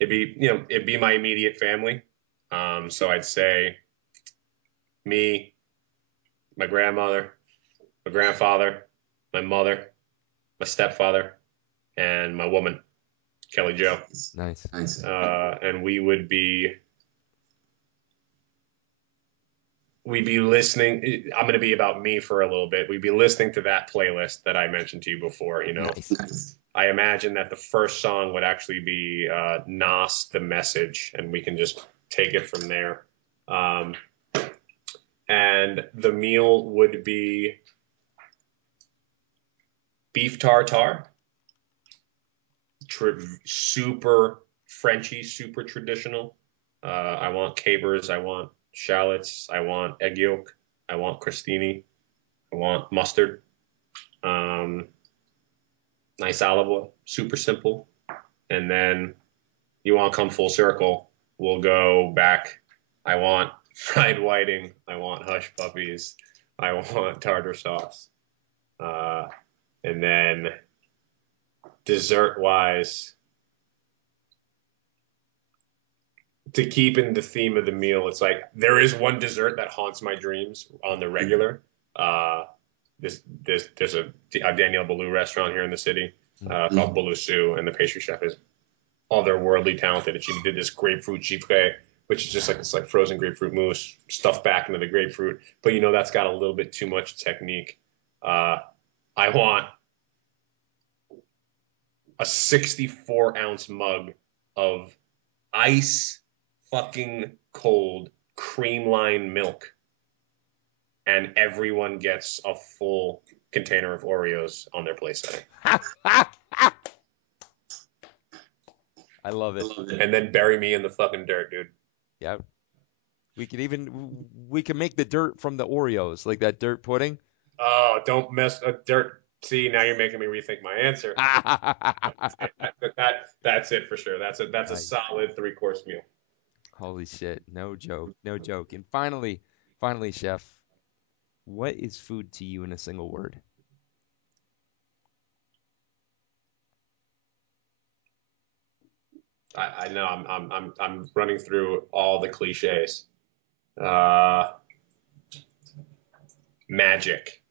my immediate family. So I'd say me, my grandmother, my grandfather, my mother, my stepfather, and my woman, Kelly Jo. Nice. And we'd be listening. I'm going to be about me for a little bit. We'd be listening to that playlist that I mentioned to you before, you know. Nice. I imagine that the first song would actually be Nas, The Message, and we can just take it from there. And the meal would be beef tartare, super Frenchy, super traditional. I want capers, I want shallots, I want egg yolk, I want crostini, I want mustard, Nice olive oil, super simple. And then you want to come full circle, we'll go back. I want fried whiting. I want hush puppies. I want tartar sauce. And then dessert-wise, to keep in the theme of the meal, it's like there is one dessert that haunts my dreams on the regular. There's a Daniel Boulou restaurant here in the city called Boulou Sue, and the pastry chef is otherworldly talented. And she did this grapefruit gifre, which is just like it's like frozen grapefruit mousse stuffed back into the grapefruit. But that's got a little bit too much technique. I want a 64-ounce mug of ice fucking cold creamline milk, and everyone gets a full container of Oreos on their place setting. I love it. And then bury me in the fucking dirt, dude. Yeah. We can make the dirt from the Oreos, like that dirt pudding. Oh, don't mess with dirt. See, now you're making me rethink my answer. That's it for sure. That's a solid 3-course meal. Holy shit. No joke. And finally, Chef, what is food to you in a single word? I know I'm running through all the cliches. Magic.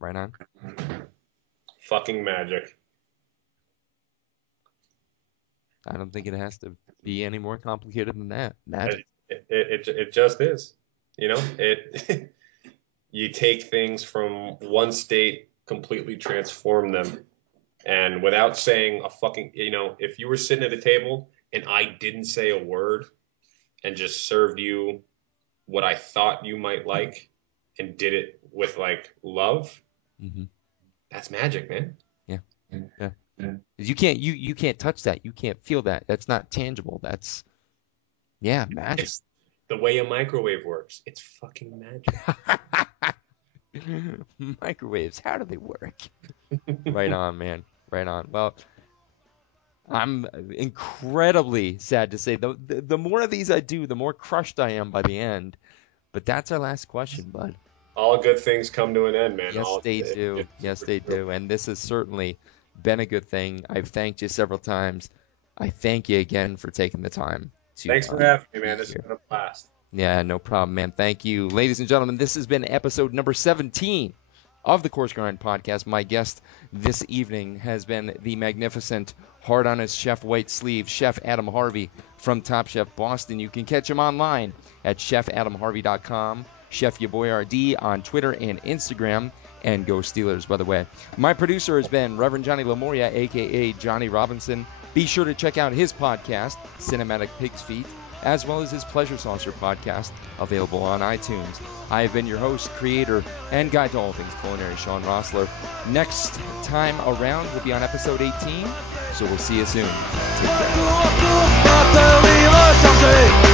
Right on. Fucking magic. I don't think it has to be any more complicated than that. Magic. It just is. You take things from one state, completely transform them. And without saying a fucking, if you were sitting at a table and I didn't say a word and just served you what I thought you might like and did it with like love, that's magic, man. Yeah. You can't touch that. You can't feel that. That's not tangible. That's magic. It's the way a microwave works. It's fucking magic. Microwaves, how do they work? Right on, man. Right on. Well, I'm incredibly sad to say the more of these I do, the more crushed I am by the end. But that's our last question, bud. All good things come to an end, man. Yes, they do. Yes, they do. And this has certainly been a good thing. I've thanked you several times. I thank you again for taking the time. Thanks for having me, man. This has been a blast. Yeah, no problem, man. Thank you. Ladies and gentlemen, this has been episode number 17 of the Coarse Grind Podcast. My guest this evening has been the magnificent, hard-on-his chef white sleeve, Chef Adam Harvey from Top Chef Boston. You can catch him online at chefadamharvey.com, Chef Yaboyard on Twitter and Instagram, and Go Steelers, by the way. My producer has been Reverend Johnny Lamoria, a.k.a. Johnny Robinson. Be sure to check out his podcast, Cinematic Pig's Feet, as well as his Pleasure Saucer podcast, available on iTunes. I have been your host, creator, and guide to all things culinary, Sean Rossler. Next time around, we'll be on episode 18, so we'll see you soon. Take care.